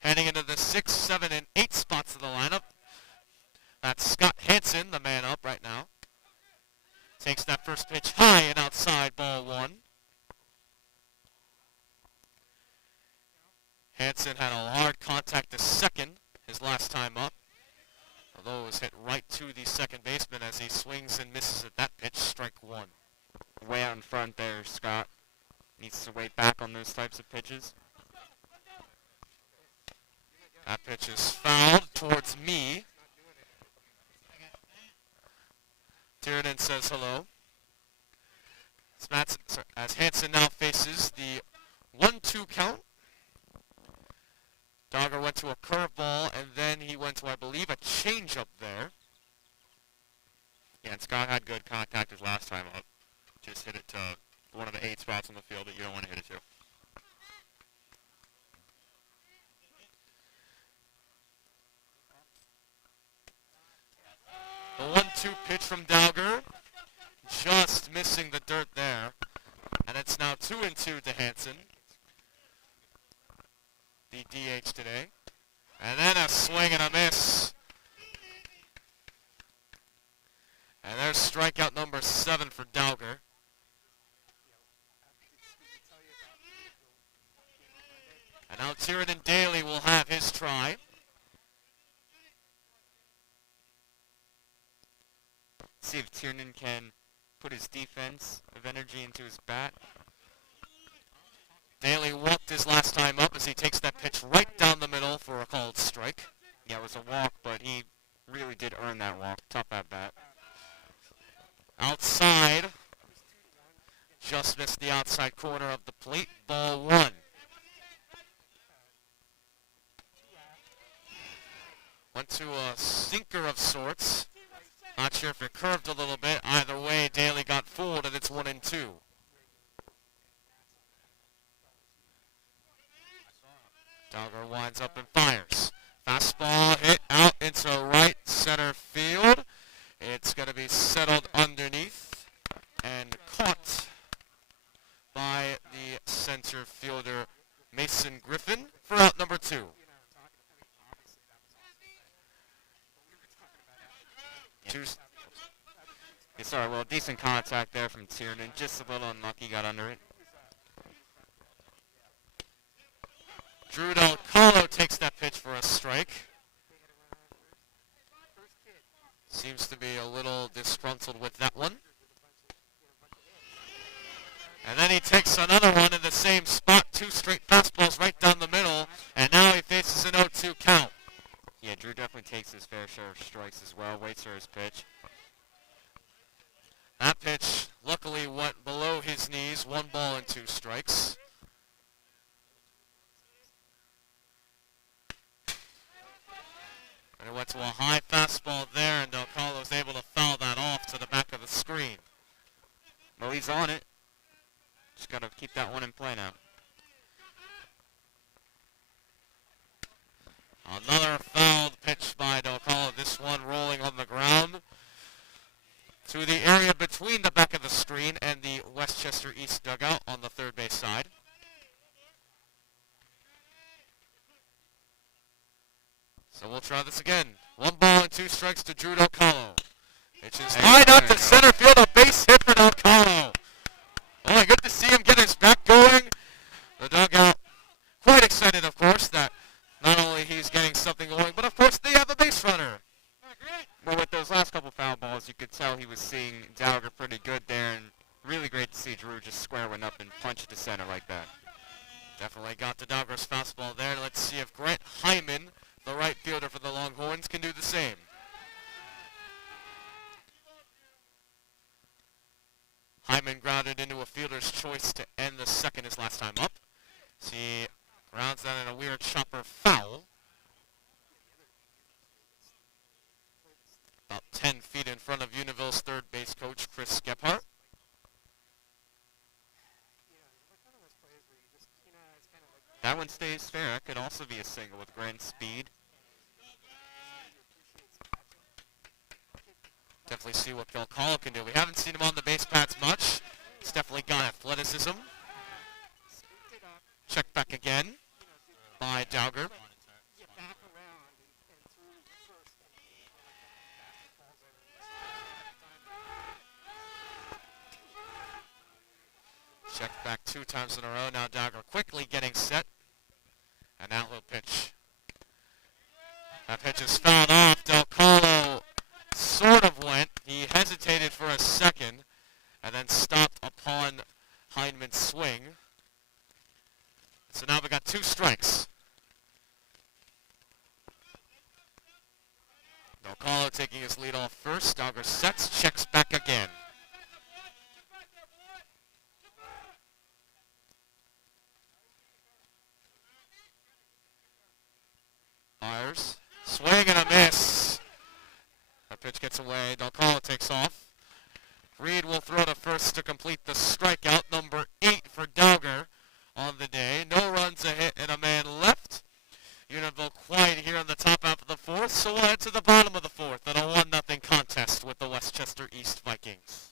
Heading into the 6, 7, and 8 spots of the lineup. That's Scott Hansen, the man up right now. Takes that first pitch high and outside, ball 1. Hansen had a hard contact to second his last time up. Although it was hit right to the second baseman as he swings and misses at that pitch, strike 1. Way out in front there, Scott. Needs to wait back on those types of pitches. That pitch is fouled towards me. Tiernan says hello. As Hansen now faces the 1-2 count. Dogger went to a curveball, and then he went to, I believe, a changeup there. Yeah, and Scott had good contact his last time up. Just hit it to one of the 8 spots on the field that you don't want to hit it to. The 1-2 pitch from Dowger, just missing the dirt there. And it's now 2-2 to Hansen, the DH today. And then a swing and a miss. And there's strikeout number 7 for Dowger. And now Tiernan Daly will have his try. See if Tiernan can put his defense of energy into his bat. Daly walked his last time up as he takes that pitch right down the middle for a called strike. Yeah, it was a walk, but he really did earn that walk. Tough at bat. Outside. Just missed the outside corner of the plate. Ball 1. Went to a sinker of sorts. Not sure if it curved a little bit. Either way, Daly got fooled, and it's 1-2. Dogger winds up and fires. Fastball hit out into right center field. It's going to be settled underneath and caught by the center fielder Mason Griffin for out number 2. Sorry, well, decent contact there from Tiernan. Just a little unlucky, got under it. Drew Del Colo takes that pitch for a strike. Seems to be a little disgruntled with that one. And then he takes another one in the same spot. 2 straight fastballs right down the middle. And now he faces an 0-2 count. Yeah, Drew definitely takes his fair share of strikes as well. Waits for his pitch. That pitch luckily went below his knees. 1 ball and 2 strikes. And it went to a high fastball there, and Del Colo was able to foul that off to the back of the screen. Well, he's on it. Just got to keep that one in play now. Another fouled pitch by Del Colo. This one rolling on the ground to the area between the back of the screen and the Westchester East dugout on the third base side. So we'll try this again. 1 ball and 2 strikes to Drew Del Colo. Pitch is high out to center field. A base hit for Del Colo. Oh, my, good to see him get his back going. The dugout quite excited, of course, that not only he's getting something going, but of course they have a base runner. Well, with those last couple foul balls, you could tell he was seeing Dowger pretty good there, and really great to see Drew just square one up and punch it to center like that. Definitely got to Dowger's fastball there. Let's see if Grant Hyman, the right fielder for the Longhorns, can do the same. Hyman grounded into a fielder's choice to end the second his last time up. He grounds that in a weird chopper foul. About 10 feet in front of Unionville's third base coach, Chris Gephardt. That one stays fair. That could also be a single with grand speed. Definitely see what Del Colo can do. We haven't seen him on the base paths much. He's definitely got athleticism. Check back again by Dowger. Check back 2 times in a row. Now Dowger quickly getting set. And now he'll pitch. That pitch is fouled off. Del Colo sort of went. He hesitated for a second and then stopped upon Hyman's swing. So now we got 2 strikes. Del Colo taking his lead off first. Dowger sets, checks back again. Fires. Swing and a miss. That pitch gets away. Del Colo takes off. Reed will throw to first to complete the strikeout. Number 8 for Dowger on the day. No runs, a hit, and a man left. Unionville quiet here on the top half of the 4th, so we'll head to the bottom of the 4th in a 1-0 contest with the Westchester East Vikings.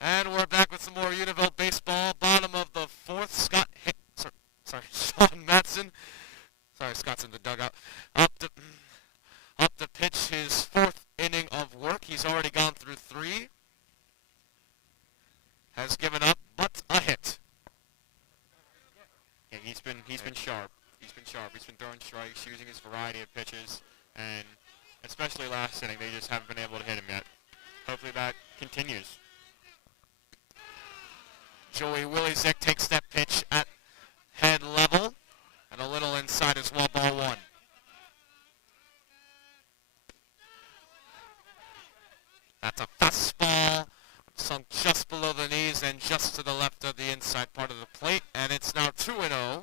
And we're back with some more Unionville baseball. Bottom of the fourth. Sean Matson. Sorry, Scott's in the dugout. Up to pitch his fourth inning of work. He's already gone through 3. Has given up but a hit. Yeah, he's been sharp. He's been sharp. He's been throwing strikes, using his variety of pitches, and especially last inning, they just haven't been able to hit him yet. Hopefully that continues. Joey Willisiek takes that pitch at head level, and a little inside as well, ball 1. That's a fastball, sunk just below the knees and just to the left of the inside part of the plate, and it's now 2-0.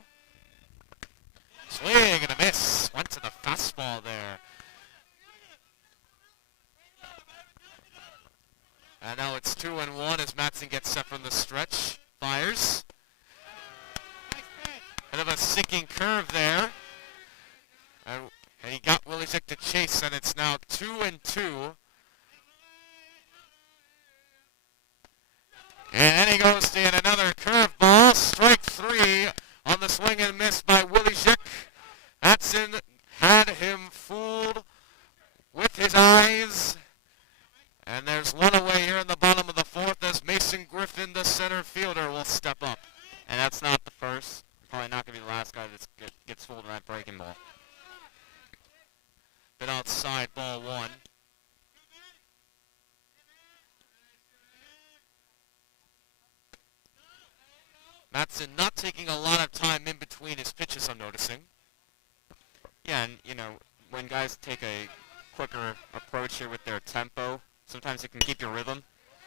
Swing and a miss. Went to the fastball there. And now it's 2-1 as Matson gets set from the stretch. Fires. Bit of a sinking curve there. And he got Willisiek to chase, and it's now 2-2. And he goes to another curveball. Strike 3 on the swing and miss by Willisiek. Matson had him fooled with his eyes. And there's one away here in the bottom of the fourth as Mason Griffin, the center fielder, will step up. And that's not the first. Probably not going to be the last guy that gets fooled in that breaking ball. Bit outside, ball 1. Matson not taking a lot of time in between his pitches, I'm noticing. Yeah, and, when guys take a quicker approach here with their tempo, sometimes it can keep your rhythm.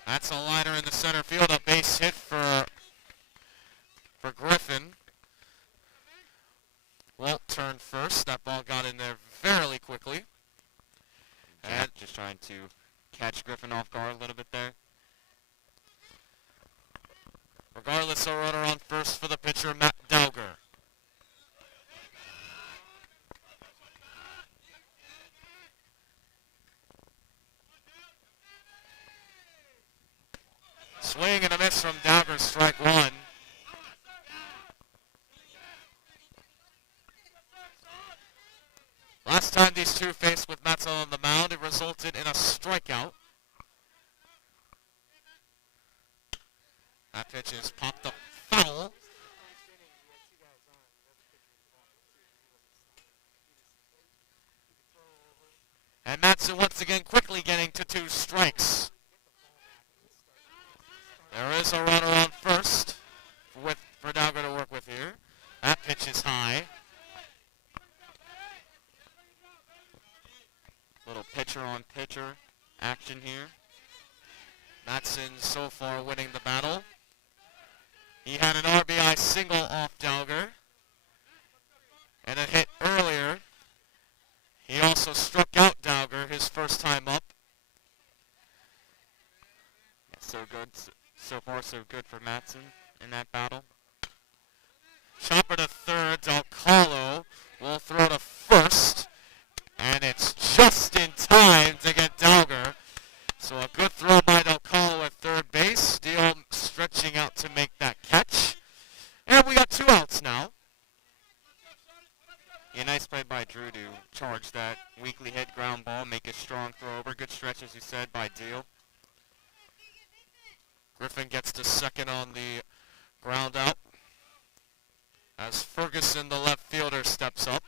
That's a liner in the center field, a base hit for Griffin. Walt turned first. That ball got in there fairly quickly. And just trying to catch Griffin off guard a little bit there. Regardless, a runner on first for the pitcher, Matt Dowger. Swing and a miss from Dowger, strike 1. Last time these two faced with Matson on the mound, it resulted in a strikeout. That pitch is popped up foul. And Matson once again quickly getting to 2 strikes. There is a runner on first for Dowger to work with here. That pitch is high. Little pitcher-on-pitcher action here. Matson so far winning the battle. He had an RBI single off Dowger and a hit earlier. He also struck out Dowger his first time up. So good. So far, so good for Matson in that battle. Chopper to third. Dalcalo will throw to first. And it's just in time to get Dowger. So a good throw by Dalcalo at third base. Steele stretching out to make that catch. And we got 2 outs now. Yeah, nice play by Drew to charge that weakly hit ground ball, make a strong throw over. Good stretch, as you said, by Deal. Griffin gets to second on the ground out as Ferguson, the left fielder, steps up.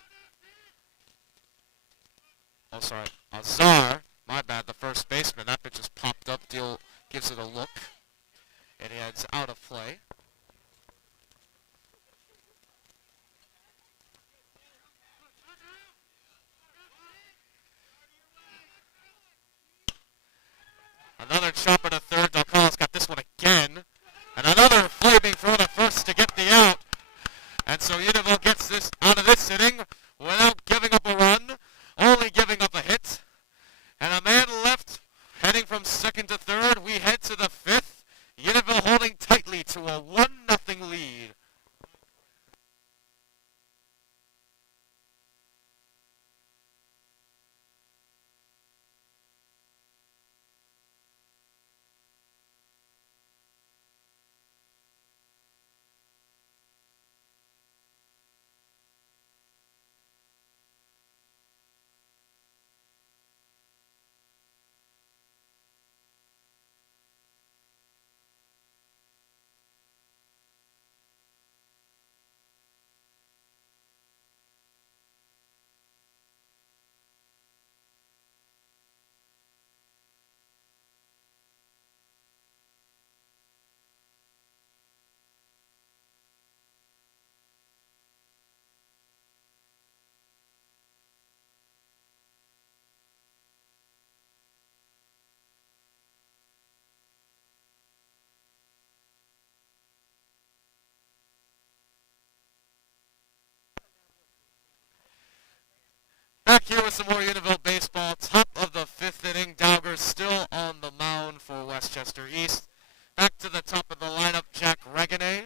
Oh, sorry. Azar, my bad, the first baseman. That pitch is popped up. Deal gives it a look. It heads out of play. Another chopper to third. Dalcalo's got this one again. And another flaming throw to first to get the out. And so Unionville gets this out of this inning without giving up a run, only giving up a hit. And a man left heading from second to third. We head to the fifth. Unionville holding tightly to a 1 Back here with some more Unionville baseball. Top of the fifth inning. Dowger still on the mound for Westchester East. Back to the top of the lineup, Jack Reganay.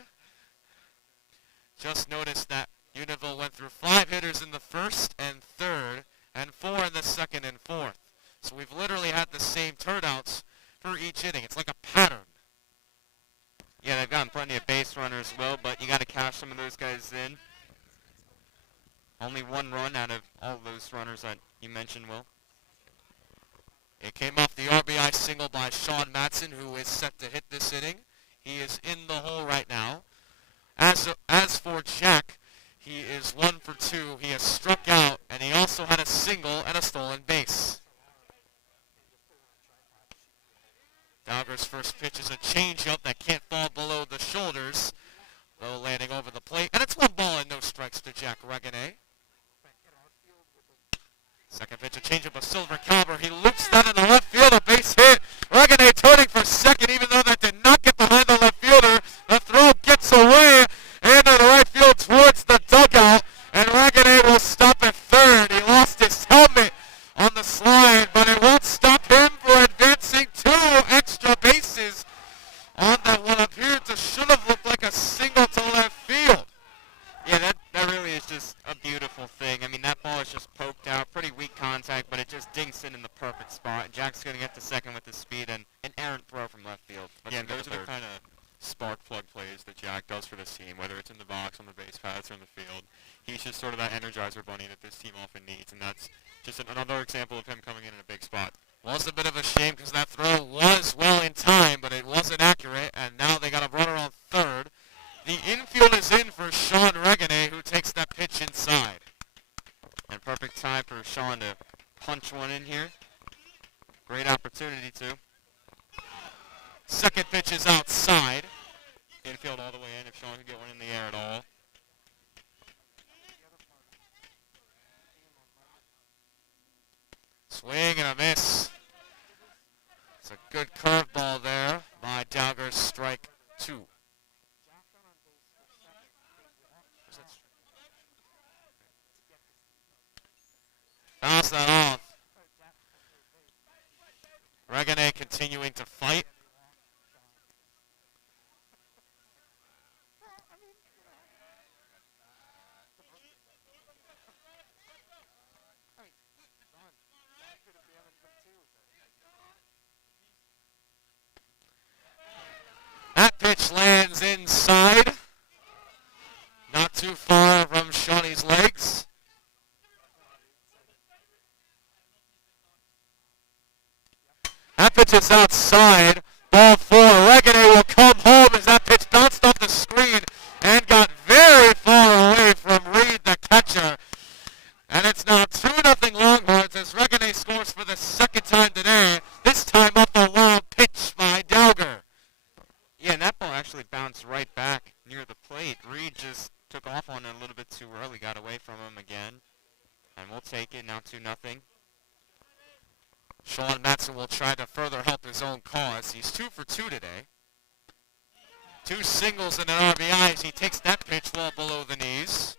Just noticed that Unionville went through 5 hitters in the first and third, and 4 in the second and fourth. So we've literally had the same turnouts for each inning. It's like a pattern. Yeah, they've gotten plenty of base runners, Will, but you got to cash some of those guys in. Only 1 run out of all those runners that you mentioned, Will. It came off the RBI single by Sean Matson, who is set to hit this inning. He is in the hole right now. As for Jack, he is 1 for 2. He has struck out, and he also had a single and a stolen base. Dowger's first pitch is a changeup that can't fall below the shoulders, though landing over the plate. And it's 1 ball and no strikes to Jack Reganay. Second pitch, a changeup of Silver Caliber. He loops that in the left field, a base hit. Reganay turning for second, even though that did not get behind the left fielder. The throw gets away into the right field towards the dugout, and Reganay will stop at third. He lost his helmet on the slide, but it won't stop him for advancing 2 extra bases on that what appeared to should have looked like a single to left field. Yeah, that really is just a beautiful thing. I mean, that ball is just poked out, pretty weak contact, but it just dinks in the perfect spot. Jack's going to get to second with his speed and an errant throw from left field. Yeah, and those are the kind of spark plug plays that Jack does for this team, whether it's in the box, on the base paths, or in the field. He's just sort of that energizer bunny that this team often needs, and that's just another example of him coming in a big spot. Was a bit of a shame because that throw was well in time, but it wasn't accurate, and now they got a runner on third. The infield is in for Sean Reganay, who takes that pitch inside. And perfect time for Sean to punch one in here. Great opportunity, too. Second pitch is outside. Infield all the way in if Sean could get one in the air at all. Swing and a miss. It's a good curveball there by Dowger, strike 2. Bounce that off. Reganay continuing to fight. That pitch lands inside. Not too far from Shawnee's legs. That pitch is outside. Ball 4. Reganay will come home as that pitch bounced off the screen and got very far away from Reed, the catcher. And it's now 2-0 Longhorns as Reganay scores for the second time today, this time off a wild pitch by Dowger. Yeah, and that ball actually bounced right back near the plate. Reed just took off on it a little bit too early, got away from him again. And we'll take it, now 2-0. Sean Matson will try to further help his own cause. He's 2 for 2 today. 2 singles and an RBI as he takes that pitch well below the knees.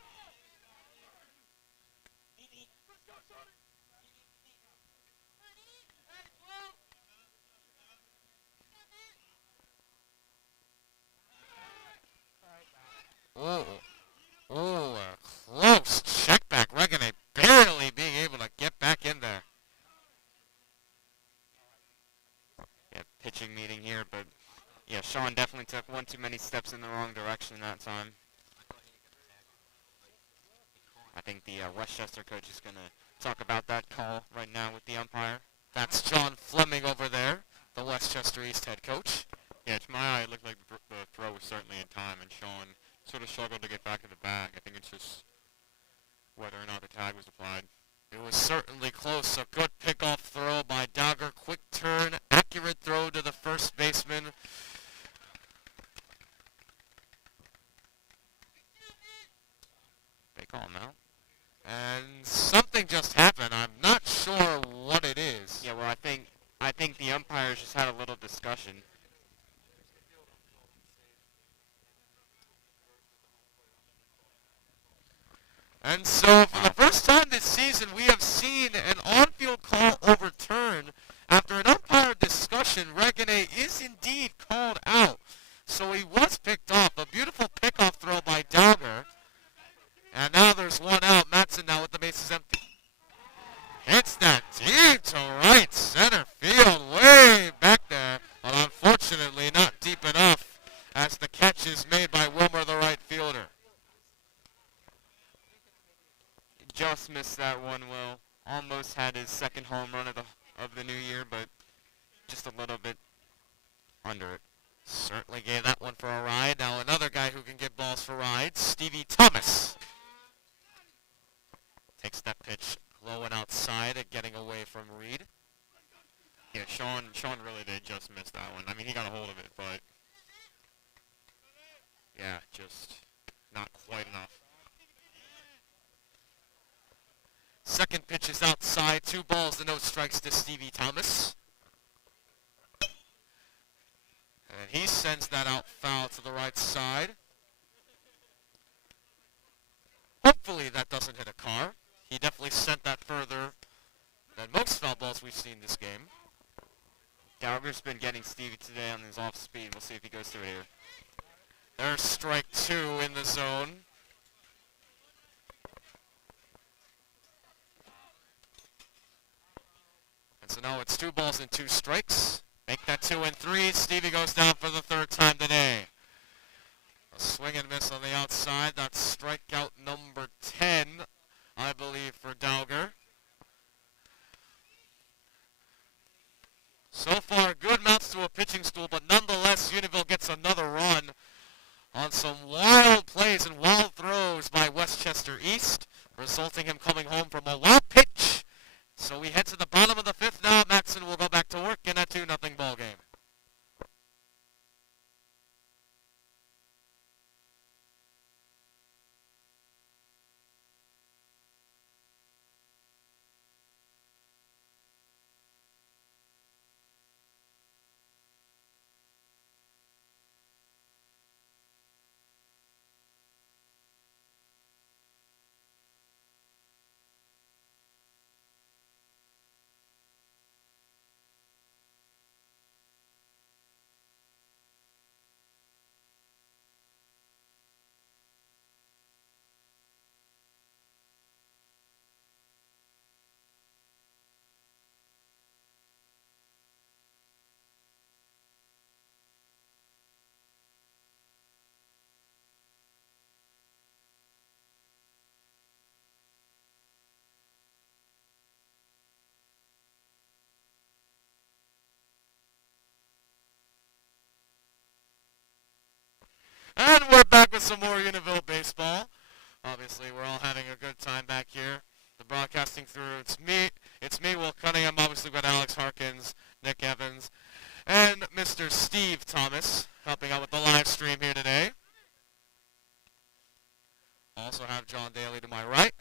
Oh, a close check back. Reganay barely being able to get back in there. Yeah, pitching meeting here, but yeah, Sean definitely took 1 too many steps in the wrong direction that time. I think the Westchester coach is going to talk about that call right now with the umpire. That's John Fleming over there, the Westchester East head coach. Yeah, to my eye, it looked like the throw was certainly in time, and Sean sort of struggled to get back to the bag. I think it's just whether or not the tag was applied. It was certainly close. A good pickoff throw by Dowger. Quick turn, accurate throw to the first baseman. They call him out. And something just happened. I'm not sure what it is. Yeah, well, I think the umpires just had a little discussion. And so, for the first time this season, we have seen an on-field call overturned. After an umpire discussion, Regane is indeed called out. So he was picked off. A beautiful pickoff throw by Dowger. And now there's one out. Matson now with the bases empty. Hits that deep to right center field, way back there. But unfortunately not deep enough as the catch is made by Wilmer, the right fielder. Just missed that one, Will. Almost had his second home run of the new year, but just a little bit under it. Certainly gave that one for a ride. Now another guy who can get balls for rides, Stevie Thomas. Takes that pitch low and outside, getting away from Reed. Yeah, Sean really did just miss that one. I mean, he got a hold of it, but yeah, just not quite enough. Second pitch is outside. 2 balls and no strikes to Stevie Thomas. And he sends that out foul to the right side. Hopefully that doesn't hit a car. He definitely sent that further than most foul balls we've seen this game. Dowger's been getting Stevie today on his off speed. We'll see if he goes through it here. There's strike 2 in the zone. And so now it's 2 balls and 2 strikes. Make that 2 and 3. Stevie goes down for the 3rd time today. A swing and miss on the outside. That's strikeout number 10, I believe, for Dowger. So far, good mounts to a pitching stool, but nonetheless, Unionville gets another run on some wild plays and wild throws by Westchester East, resulting him coming home from a wild pitch. So we head to the bottom of the 5th now. Matson will go back to work in a 2-0 ball game. And we're back with some more Unionville baseball. Obviously, we're all having a good time back here. The broadcasting through, it's me, Will Cunningham. Obviously, we've got Alex Harkins, Nick Evans, and Mr. Steve Thomas helping out with the live stream here today. Also have John Daly to my right,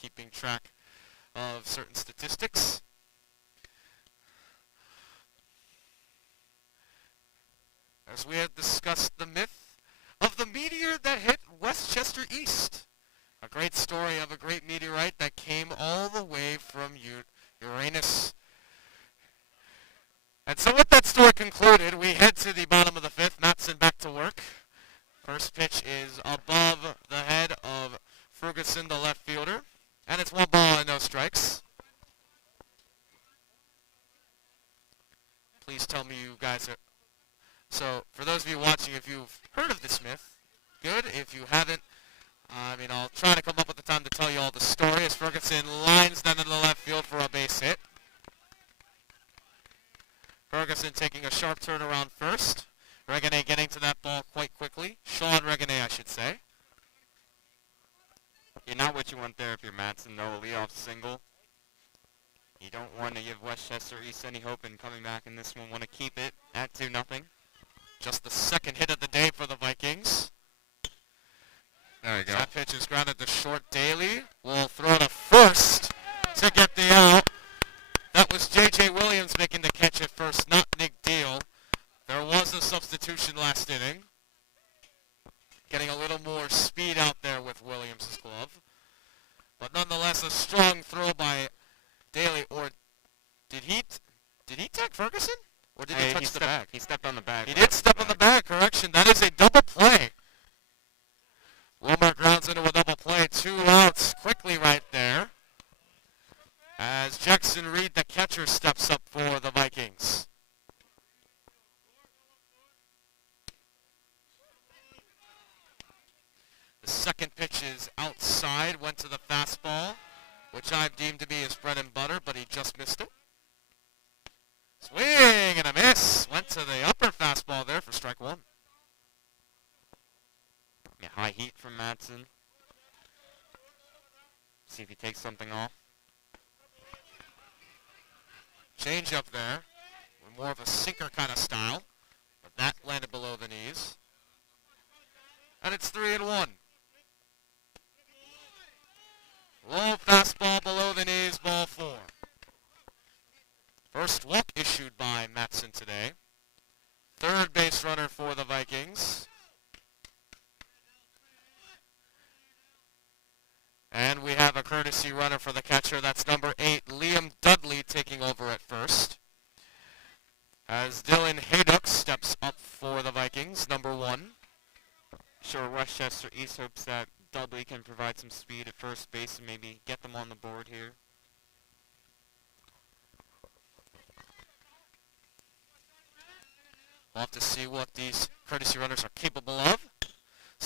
keeping track of certain statistics. As we have discussed the myth of the meteor that hit Westchester East. A great story of a great meteorite that came all the way from Uranus. And so with that story concluded, we head to the bottom of the 5th. Matson back to work. First pitch is above the head of Ferguson, the left fielder. And it's 1 ball and no strikes. Please tell me you guys are... So, for those of you watching, if you've heard of this myth, good. If you haven't, I'll try to come up with the time to tell you all the story as Ferguson lines down in the left field for a base hit. Ferguson taking a sharp turn around first. Regane getting to that ball quite quickly. Sean Regane, I should say. You're not what you want there if you're Matson, though. A leadoff single. You don't want to give Westchester East any hope in coming back in this one. Want to keep it at 2-0. Just the second hit of the day for the Vikings. There you go. That pitch is grounded to short. Daly will throw to first to get the out. That was J.J. Williams making the catch at first, not Nick Deal. There was a substitution last inning. Getting a little more speed out there with Williams' glove. But nonetheless, a strong throw by Daly. Or did he tag Ferguson? Or did he touch the bag? He stepped on the bag. He did step on the bag. Correction. That is a double play. Wilmer grounds into a double play. 2 outs quickly right there. As Jackson Reed, the catcher, steps up for the Vikings. The second pitch is outside, went to the fastball, which I've deemed to be his bread and butter, but he just missed it. Swing and a miss. Went to the upper fastball there for strike 1. Yeah, high heat from Madsen. See if he takes something off. Change up there. More of a sinker kind of style, but that landed below the knees. And it's 3-1. Low fastball below the knees, ball 4. First walk issued by Madsen today. Third base runner for the Vikings. And we have a courtesy runner for the catcher. That's number 8, Liam Dudley, taking over at first. As Dylan Haydock steps up for the Vikings, number 1. Sure, Westchester East hopes that Dudley can provide some speed at first base and maybe get them on the board here. We'll have to see what these courtesy runners are capable of.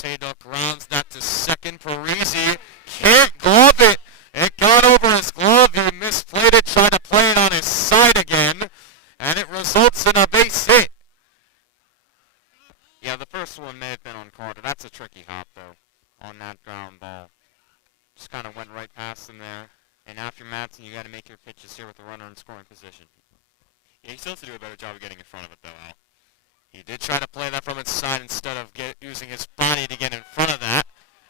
Haydock rounds that to second. Parisi can't glove it. It got over his glove. He misplayed it, tried to play it on his side again, and it results in a base hit. Yeah, the first one may have been on Carter. That's a tricky hop, though, on that ground ball. Just kind of went right past him there. And after Madsen, you got to make your pitches here with the runner in scoring position. Yeah, he still has to do a better job of getting in front of it, though, Al. He did try to play that from inside instead of using his body to get in front of that.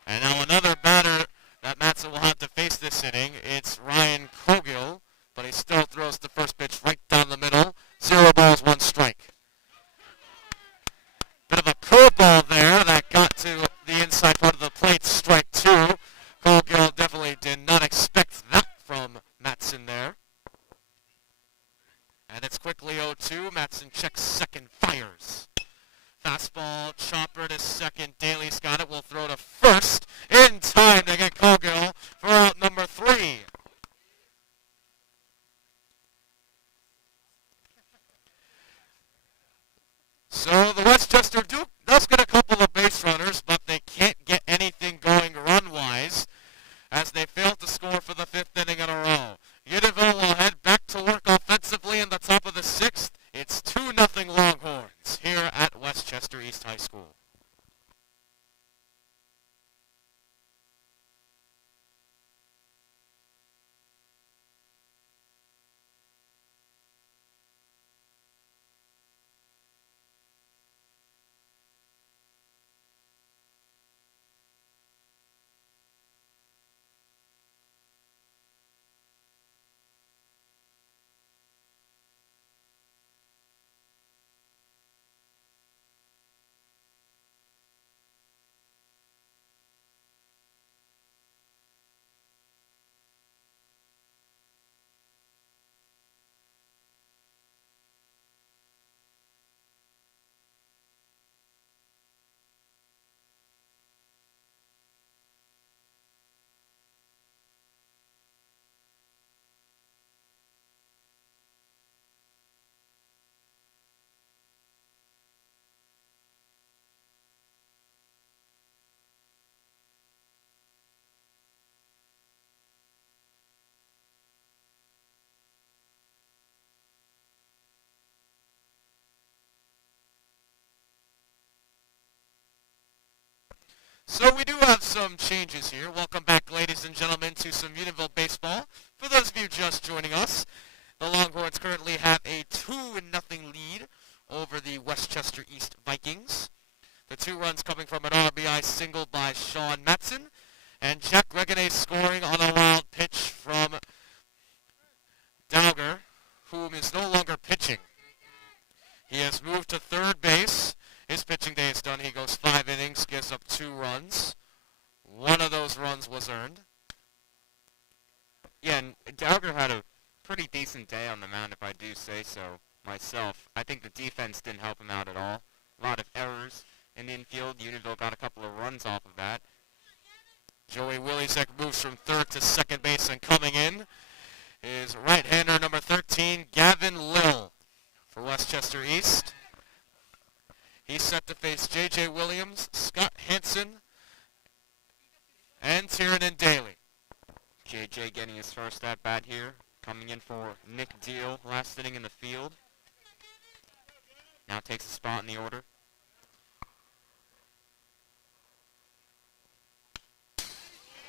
And now another batter that Madsen will have to face this inning. It's Ryan Cogill, but he still throws the first pitch right down the middle. 0 balls, 1 strike. Bit of a curveball there that got to the inside part of the plate, strike 2. Cogill definitely did not expect that from Madsen there. And it's quickly 0-2. Madsen checks second, fires. Fastball, chopper to second. Daly's got it. Will throw to first in time to get Cogill for out number 3. So the Westchester Duke does get a couple of base runners, but they can't get anything going run-wise as they failed to score for the 5th inning in a row. Unionville will head back to work offensively in the top of the 6th. It's 2-0 Longhorns here at Westchester East High School. So we do have some changes here. Welcome back, ladies and gentlemen, to some Unionville baseball. For those of you just joining us, the Longhorns currently have a 2-0 lead over the Westchester East Vikings. The 2 runs coming from an RBI single by Sean Madsen, and Jack Reganet scoring on a wild pitch from Dowger, whom is no longer pitching. He has moved to third base. His pitching day is done. He goes 5 innings, gives up 2 runs. One of those runs was earned. Yeah, and Dowger had a pretty decent day on the mound, if I do say so myself. I think the defense didn't help him out at all. A lot of errors in the infield. Unionville got a couple of runs off of that. Joey Williesek moves from third to second base, and coming in is right-hander number 13, Gavin Lill for Westchester East. He's set to face J.J. Williams, Scott Hansen, and Tiernan Daly. JJ getting his first at-bat here. Coming in for Nick Deal, last inning in the field. Now takes a spot in the order.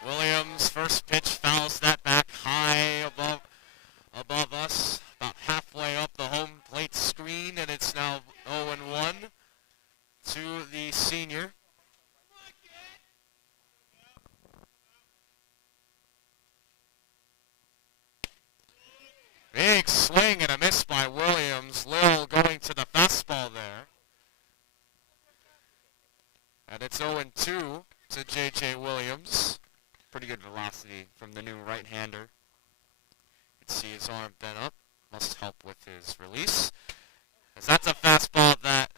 Williams, first pitch, fouls that back high above us, about halfway up the home plate screen, and it's now 0-1 to the senior. Big swing and a miss by Williams. Lill going to the fastball there. And it's 0-2 to J.J. Williams. Pretty good velocity from the new right-hander. You can see his arm bent up. Must help with his release. As that's a fastball that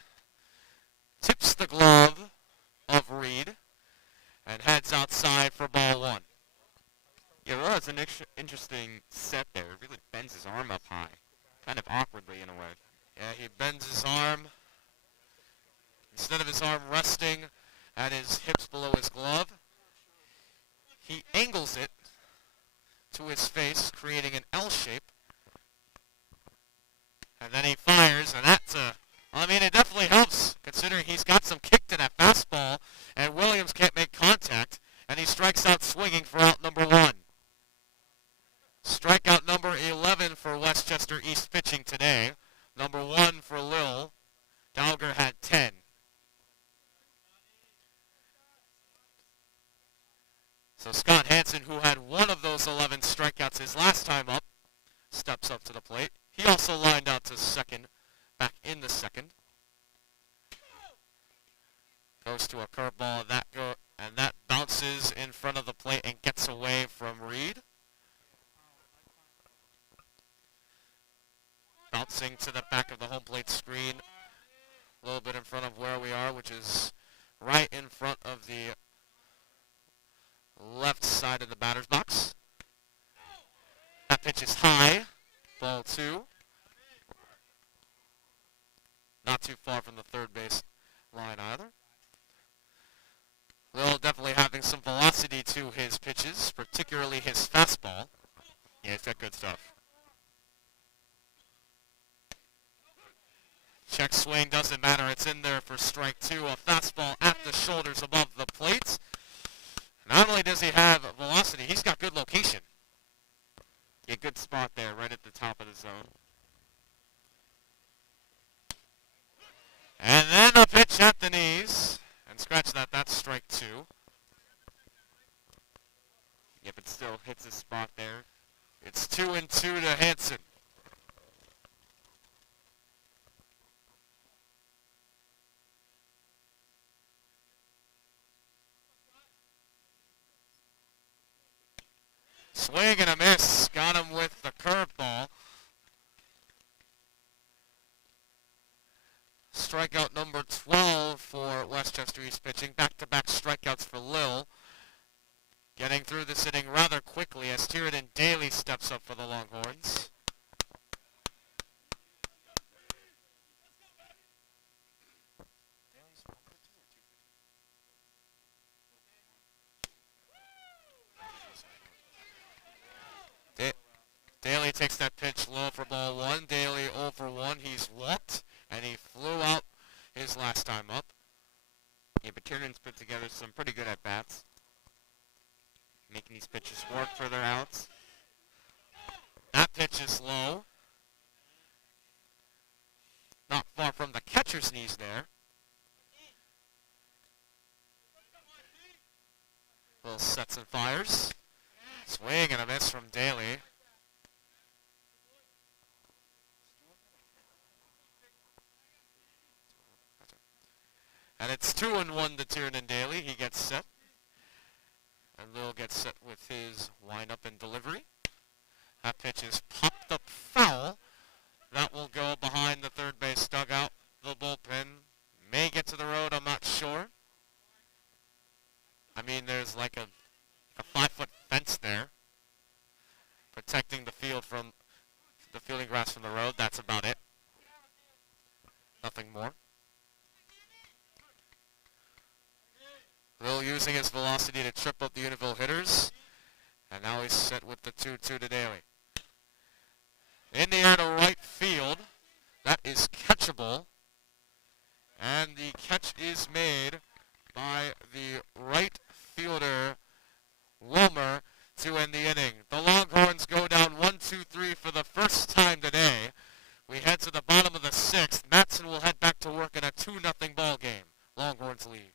tips the glove of Reed and heads outside for ball one. Yeah, well, it's an interesting set there. It really bends his arm up high. Kind of awkwardly in a way. Yeah, he bends his arm. Instead of his arm resting at his hips below his glove, he angles it to his face, creating an L shape. And then he fires, and it definitely helps, considering he's got some kick to that fastball, and Williams can't make contact, and he strikes out swinging for out number one. Strikeout number 11 for Westchester East pitching today. Number 1 for Lill. Dowger had 10. So Scott Hansen, who had one of those 11 strikeouts his last time up, steps up to the plate. He also lined out to second, back in the second. Goes to a curveball, and that bounces in front of the plate and gets away from Reed. Bouncing to the back of the home plate screen, a little bit in front of where we are, which is right in front of the left side of the batter's box. That pitch is high, ball two. Not too far from the third base line either. Lill definitely having some velocity to his pitches, particularly his fastball. Yeah, he's got good stuff. Check swing doesn't matter. It's in there for strike two. A fastball at the shoulders above the plate. Not only does he have velocity, he's got good location. Yeah, good spot there, right at the top of the zone. And then a pitch at the knees. And scratch that. That's strike two. Yep, it still hits his spot there. It's 2-2 to Hansen. Swing and a miss. Got him with the curveball. Strikeout number 12 for Westchester East pitching. Back-to-back strikeouts for Lill. Getting through this inning rather quickly as Tiernan Daly steps up for the Longhorns. Daly takes that pitch low for ball one. Daly 0 for 1. He's walked, and he flew out his last time up. Yeah, but Tiernan's put together some pretty good at-bats. Making these pitches work for their outs. That pitch is low. Not far from the catcher's knees there. Little sets and fires. Swing and a miss from Daly. And it's 2-1 to Tiernan Daly. He gets set. And Lill gets set with his windup and delivery. That pitch is popped up foul. That will go behind the third base dugout. The bullpen may get to the road, I'm not sure. I mean, there's like a 5-foot fence there protecting the field from the fielding grass from the road. That's about it. Nothing more. Will using his velocity to trip up the Unionville hitters. And now he's set with the 2-2 to Daly. In the air to right field. That is catchable. And the catch is made by the right fielder, Wilmer, to end the inning. The Longhorns go down 1-2-3 for the first time today. We head to the bottom of the sixth. Matson will head back to work in a 2-0 ball game. Longhorns lead.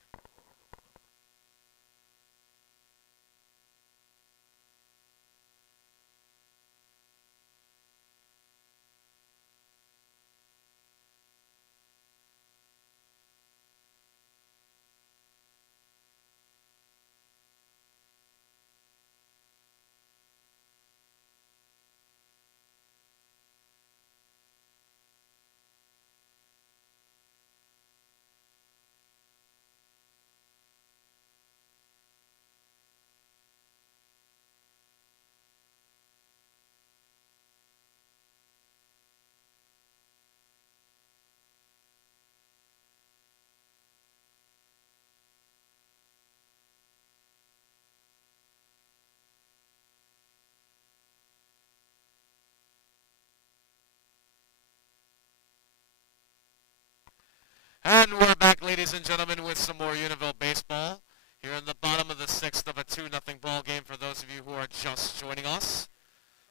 And we're back, ladies and gentlemen, with some more Unionville baseball. Here in the bottom of the sixth of a 2-0 ball game for those of you who are just joining us.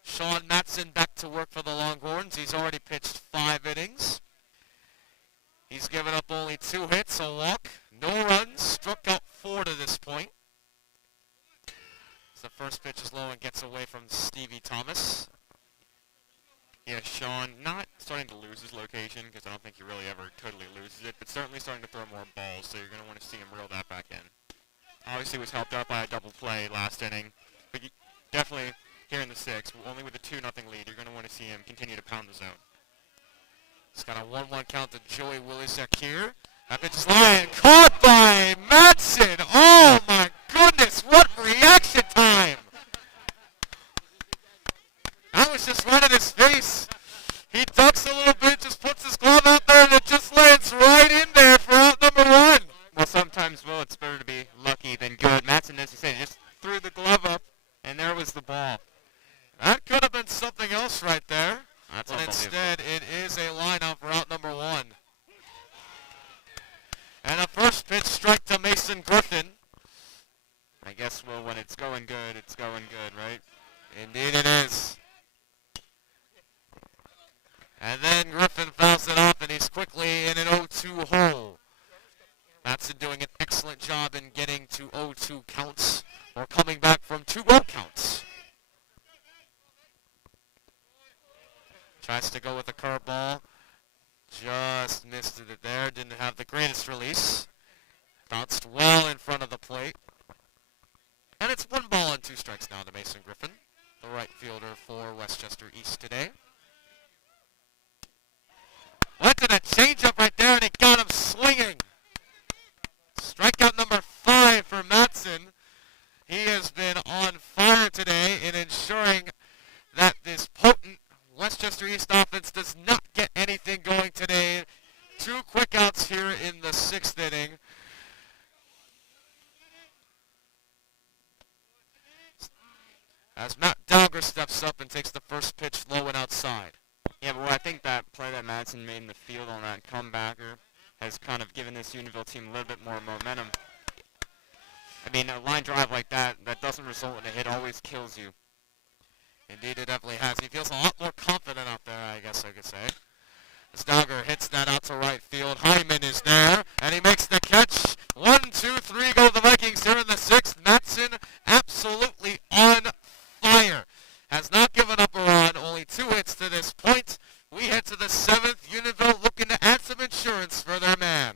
Sean Matson back to work for the Longhorns. He's already pitched 5 innings. He's given up only 2 hits, a walk, no runs, struck out 4 to this point. So the first pitch is low and gets away from Stevie Thomas. Yeah, Sean not starting to lose his location because I don't think he really ever totally loses it, but certainly starting to throw more balls, so you're going to want to see him reel that back in. Obviously was helped out by a double play last inning, but definitely here in the sixth, only with a 2-0 lead, you're going to want to see him continue to pound the zone. He's got a 1-1 count to Joey Willizek here. That pitch is line caught by Matson. Oh my goodness, what reaction time! That was just right in his face. He ducks a little bit, just puts his glove out there, and it just lands right in there for out number 1. Well, sometimes, Will, it's better to be lucky than good. Matson, as you said, just threw the glove up, and there was the ball. That could have been something else right there. That's But instead, it is a line out for out number 1. And a first pitch strike to Mason Griffin. I guess, Will, when it's going good, it's going good, right? Indeed it is. And then Griffin fouls it off, and he's quickly in an 0-2 hole. Matson doing an excellent job in getting to 0-2 counts, or coming back from 2-0 counts. Tries to go with a curveball. Just missed it there. Didn't have the greatest release. Bounced well in front of the plate. And it's 1 ball and 2 strikes now to Mason Griffin, the right fielder for Westchester East today. Went to the changeup right there, and it got him swinging. Strikeout number 5 for Matson. He has been on fire today in ensuring that this potent Westchester East offense does not get anything going today. 2 quick outs here in the 6th inning. As Matt Dowger steps up and takes the first pitch low and outside. Yeah, but I think that play that Matson made in the field on that comebacker has kind of given this Unionville team a little bit more momentum. I mean, a line drive like that doesn't result in a hit always kills you. Indeed, it definitely has. He feels a lot more confident out there, I guess I could say. As Dowger hits that out to right field. Hyman is there, and he makes the catch. 1, 2, 3 go the Vikings here in the 6th. Matson absolutely on fire. Has not given up a run, only 2 hits to this point. We head to the 7th. Unionville looking to add some insurance for their man.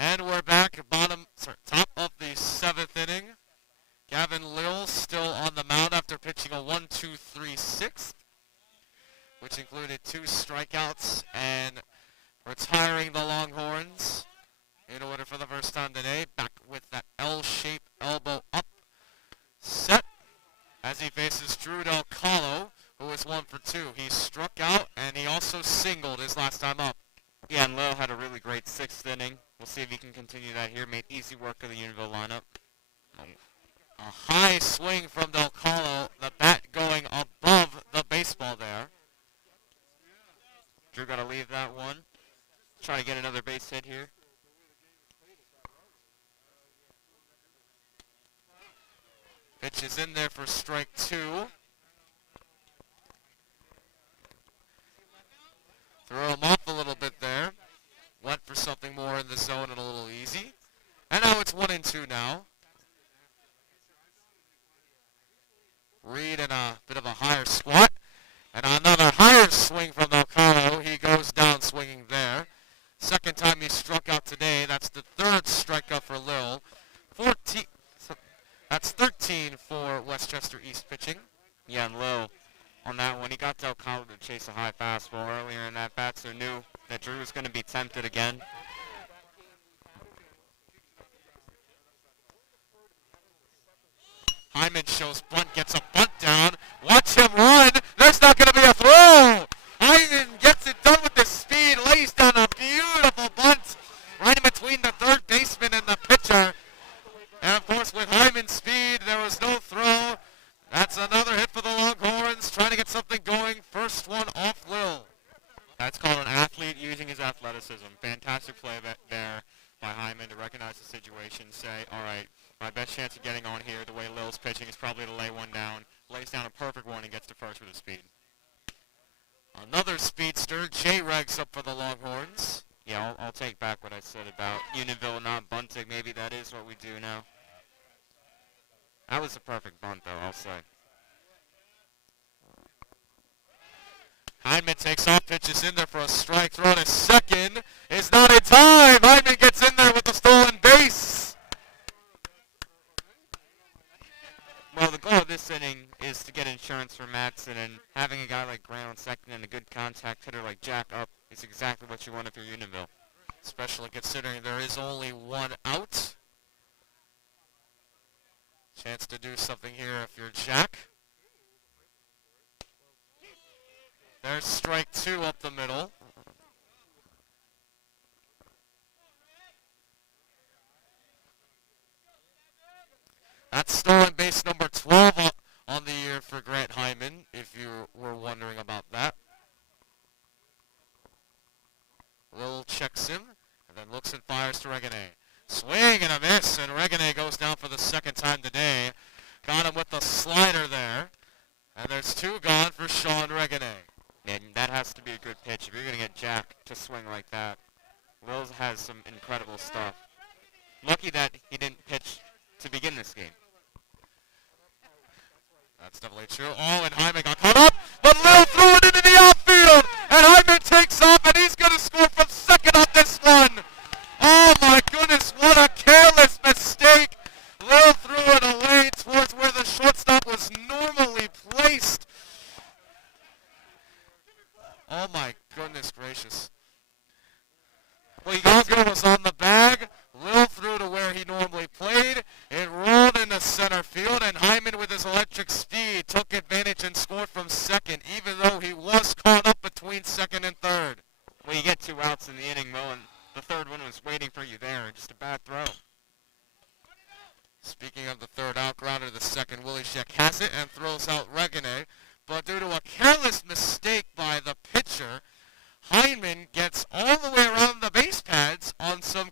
And we're back, top of the 7th inning. Gavin Lill still on the mound after pitching a 1-2-3-6, which included 2 strikeouts and retiring the Longhorns in order for the first time today. Back with that L-shaped elbow up set as he faces Drew Del Calo, who is 1 for 2. He struck out and he also singled his last time up. Yeah, and Lil had a really great 6th inning. We'll see if he can continue that here. Made easy work of the Unionville lineup. A high swing from Del Calo, the bat going above the baseball there. Drew got to leave that one. Try to get another base hit here. Pitch is in there for strike 2. Throw him off a little bit there. Went for something more in the zone and a little easy. And now it's 1-2 now. Reed in a bit of a higher squat. And another higher swing from Alcano. He goes down swinging there. Second time he struck out today. That's the 3rd strikeout for Lil. 14. That's 13 for Westchester East pitching. Yeah, and Lil on that one, he got Del Calo to chase a high fastball earlier in that bat, so knew that Drew was going to be tempted again. Hyman shows bunt, gets a bunt down. Watch him run. There's not going to be a throw. Hyman gets it done with the speed, lays down a beautiful bunt right in between the third baseman and the pitcher. And of course, with Hyman's speed, there was no throw. That's another hit for the Longhorns, trying to get something going. First one off Lil. That's called an athlete using his athleticism. Fantastic play there by Hyman to recognize the situation, say, all right, my best chance of getting on here, the way Lil's pitching, is probably to lay one down. Lays down a perfect one and gets to first with his speed. Another speedster, J-Regs up for the Longhorns. Yeah, I'll take back what I said about Unionville not bunting. Maybe that is what we do now. That was a perfect bunt, though, I'll say. Hyman takes off, pitches in there for a strike. Throw to second is not in time. Hyman gets in there with the stolen base. Well, the goal of this inning is to get insurance for Matson, and having a guy like Grant on second and a good contact hitter like Jack up is exactly what you want if you're Unionville. Especially considering there is only 1 out. Chance to do something here if you're Jack. There's strike 2 up the middle. That's stolen base number 12 on the year for Grant Hyman, if you were wondering about that. Lil checks him, and then looks and fires to Regane. Swing and a miss, and Regane goes down for the second time today. Got him with the slider there. And there's 2 gone for Sean Regane. And that has to be a good pitch if you're going to get Jack to swing like that. Wills has some incredible stuff. Lucky that he didn't pitch to begin this game. That's definitely true. Oh, and Hyman got caught up, but Lil threw it into the outfield, and Hyman takes off, and he's going to score from second on this one. Oh my goodness, what a careless mistake. Lil threw it away towards where the shortstop was normally placed. Oh my goodness gracious. Well, Gallagher was on the bag. Lil threw to where he normally played. It rolled into center field, and Hyman with his electric speed took advantage and scored from second, even though he was caught up between second and third. Well, you get 2 outs in the inning, Will, and the third one was waiting for you there. Just a bad throw. Speaking of the third out, grounder to the second, Willie Sheck has it and throws out Regane. But due to a careless mistake by the pitcher, Hyman gets all the way around the base pads on some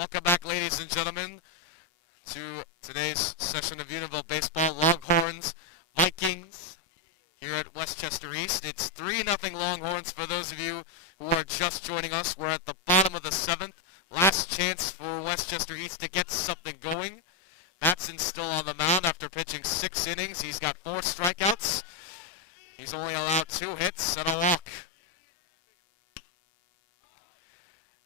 Welcome back, ladies and gentlemen, to today's session of Unionville Baseball. Longhorns, Vikings, here at Westchester East. It's 3-0 Longhorns for those of you who are just joining us. We're at the bottom of the 7th. Last chance for Westchester East to get something going. Matson's still on the mound after pitching 6 innings. He's got 4 strikeouts. He's only allowed 2 hits and a walk.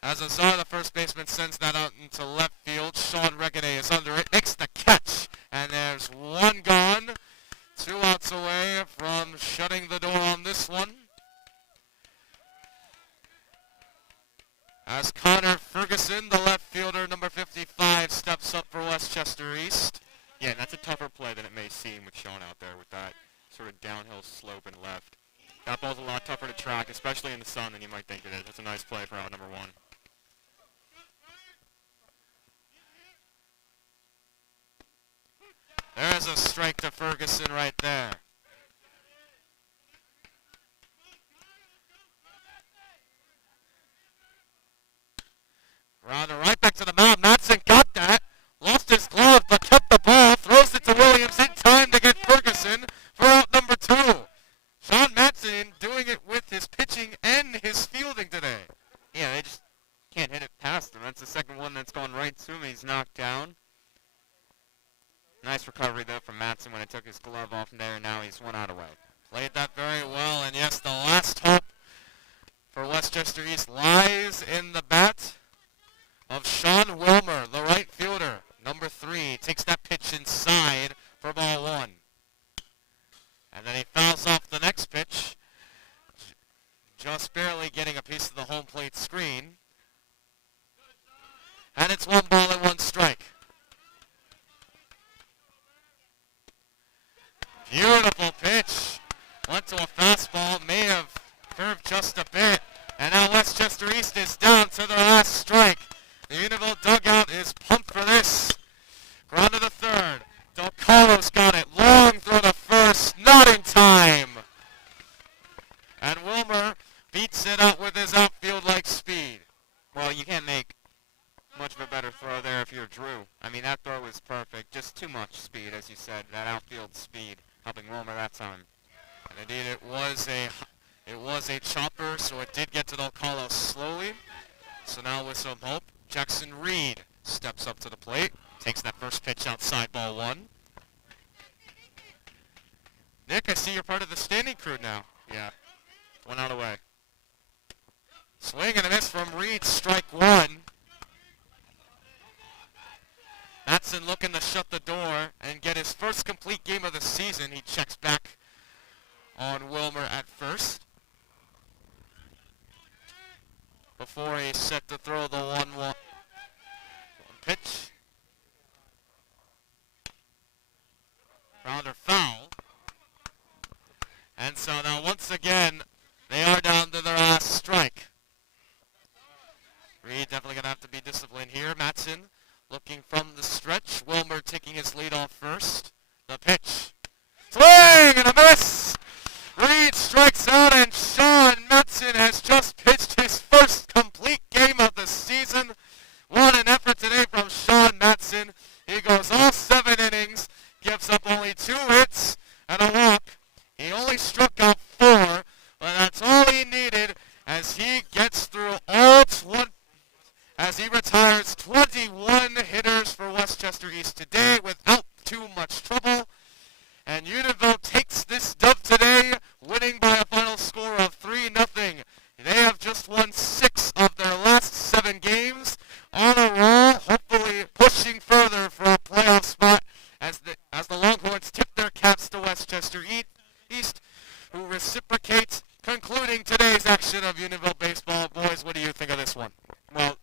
As Azar, the first baseman, sends that out into left field. Sean Regane is under it, makes the catch, and there's 1 gone. 2 outs away from shutting the door on this one. As Connor Ferguson, the left fielder, number 55, steps up for Westchester East. Yeah, and that's a tougher play than it may seem with Sean out there with that sort of downhill slope and left. That ball's a lot tougher to track, especially in the sun, than you might think it is. That's a nice play for out number 1. There's a strike to Ferguson right there. Rounder right back to the mound. Matson got that. Lost his glove, but kept the ball. Throws it to Williams in time to get Ferguson for out number 2. Sean Matson doing it with his pitching and his fielding today. Yeah, they just can't hit it past him. That's the second one that's gone right to him. He's knocked down. Nice recovery, though, from Matson when it took his glove off there, and now he's 1 out away. Played that very well, and yes, the last hope for Westchester East lies in the bat of Sean Wilmer, the right fielder, number 3. Takes that pitch inside for ball 1. And then he fouls off the next pitch, just barely getting a piece of the home plate screen. And it's 1 ball and 1 strike. Beautiful pitch. Went to a fastball, may have curved just a bit. And now Westchester East is down to their last strike. The Unionville dugout is pumped for this. Ground to the 3rd. Del Carlos got it. Long throw to first. Not in time. And Wilmer beats it out with his outfield-like speed. Well, you can't make much of a better throw there if you're Drew. I mean, that throw was perfect. Just too much speed, as you said. That outfield speed helping Wilmer that time. And indeed, it was a chopper, so it did get to Del Carlos slowly. So now with some hope, Jackson Reed steps up to the plate, takes that first pitch outside ball 1. Nick, I see you're part of the standing crew now. Yeah, 1 out away. Swing and a miss from Reed, strike 1. Matson looking to shut the door and get his first complete game of the season. He checks back on Wilmer at first before he's set to throw the 1-1 pitch. Rounder foul. And so now once again, they are down to their last strike. Reed definitely going to have to be disciplined here. Matson looking from the stretch. Wilmer taking his lead off first. The pitch. Swing and a miss! Reed strikes out, and Sean Matson has just pitched his first complete game of the season. What an effort today from Sean Matson. He goes all 7 innings, gives up only 2 hits and a walk. He only struck out 4, but that's all he needed as he gets through all 20, as he retires 21 hitters for Westchester East today without too much trouble. And Unionville takes this dub today, winning by a final score of 3-0. They have just won 6 of their last 7 games on a roll, hopefully pushing further for a playoff spot as the Longhorns tip their caps to Westchester East, who reciprocates, concluding today's action of Unionville Baseball. Boys, what do you think of this one? Well,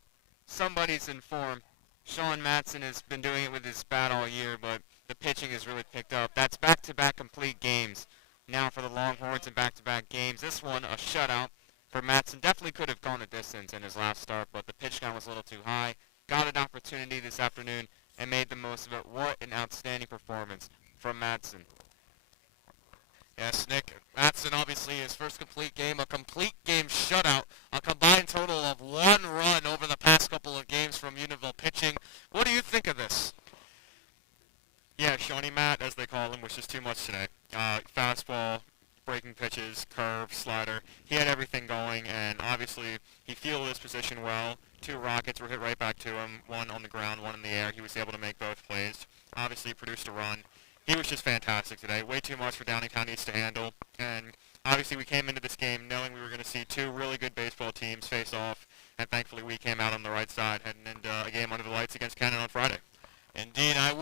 somebody's in form. Sean Matson has been doing it with his bat all year, but the pitching has really picked up. That's back-to-back complete games now for the Longhorns in back-to-back games. This one, a shutout for Matson. Definitely could have gone a distance in his last start, but the pitch count was a little too high. Got an opportunity this afternoon and made the most of it. What an outstanding performance from Matson. Yes, Nick Matson, obviously his first complete game, a complete game shutout, a combined total of 1 run over the past couple of games from Unionville pitching. What do you think of this? Yeah, Shawnee Matt, as they call him, was just too much today. Fastball, breaking pitches, curve, slider. He had everything going, and obviously he fielded his position well. 2 rockets were hit right back to him, 1 on the ground, 1 in the air. He was able to make both plays. Obviously he produced a run. He was just fantastic today. Way too much for Downingtown East to handle. And obviously we came into this game knowing we were going to see 2 really good baseball teams face off, and thankfully we came out on the right side heading into a game under the lights against Cannon on Friday. Indeed, I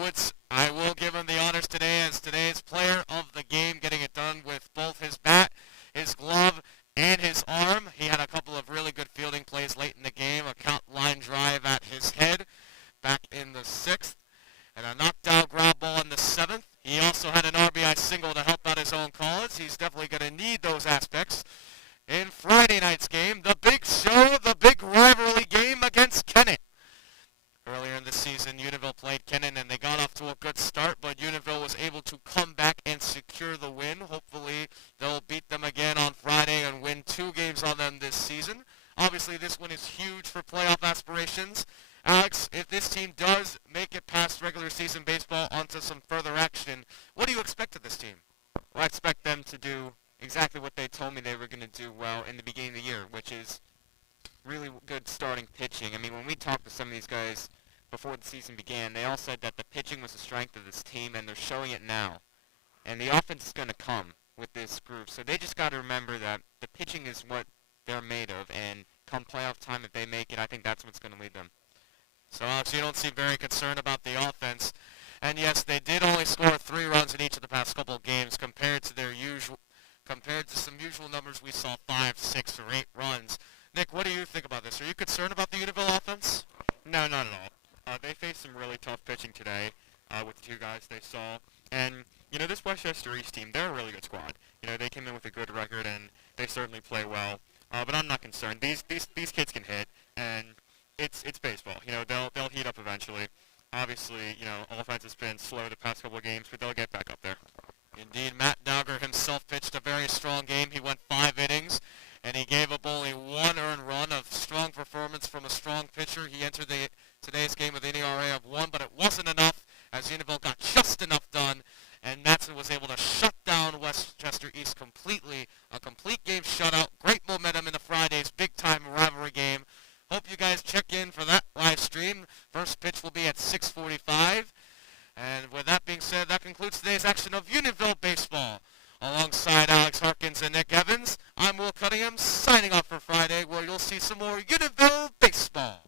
will give him the honors today as today's player of the game, getting it done with both his bat, his glove, and his arm. He had a couple of really good fielding plays late in the game, a count line drive at his head back in the 6th, and a knockdown ground ball in the 7th. He also had an RBI single to help out his own cause. He's definitely going to need those aspects in Friday night's game, the big show, the big rivalry game against Kennett. Earlier in the season, Unionville played Kennan, and they got off to a good start, but Unionville was able to come back and secure the win. Hopefully, they'll beat them again on Friday and win 2 games on them this season. Obviously, this one is huge for playoff aspirations. Alex, if this team does make it past regular season baseball onto some further action, what do you expect of this team? Well, I expect them to do exactly what they told me they were going to do well in the beginning of the year, which is really good starting pitching. I mean, when we talked to some of these guys before the season began, they all said that the pitching was the strength of this team, and they're showing it now. And the offense is going to come with this group, so they just got to remember that the pitching is what they're made of, and come playoff time, if they make it, I think that's what's going to lead them. So, Alex, you don't seem very concerned about the offense. And yes, they did only score 3 runs in each of the past couple of games compared to some usual numbers. We saw 5, 6, or 8 runs. Nick, what do you think about this? Are you concerned about the Unionville offense? No, not at all. They faced some really tough pitching today with the 2 guys they saw. And, this Westchester East team, they're a really good squad. They came in with a good record, and they certainly play well. But I'm not concerned. These kids can hit, and it's baseball. They'll heat up eventually. Obviously, offense has been slow the past couple of games, but they'll get back up there. Indeed, Matt Dowger himself pitched a very strong game. He went 5 innings, and he gave up only 1 earned run. Of strong performance from a strong pitcher. He entered today's game with an ERA of 1, but it wasn't enough as Unionville got just enough done, and Matson was able to shut down Westchester East completely. A complete game shutout. Great momentum in the Friday's big-time rivalry game. Hope you guys check in for that live stream. First pitch will be at 6:45. And with that being said, that concludes today's action of Unionville Baseball. Alongside Alex Harkins and Nick Evans, I'm Will Cunningham, signing off for Friday, where you'll see some more Unionville Baseball.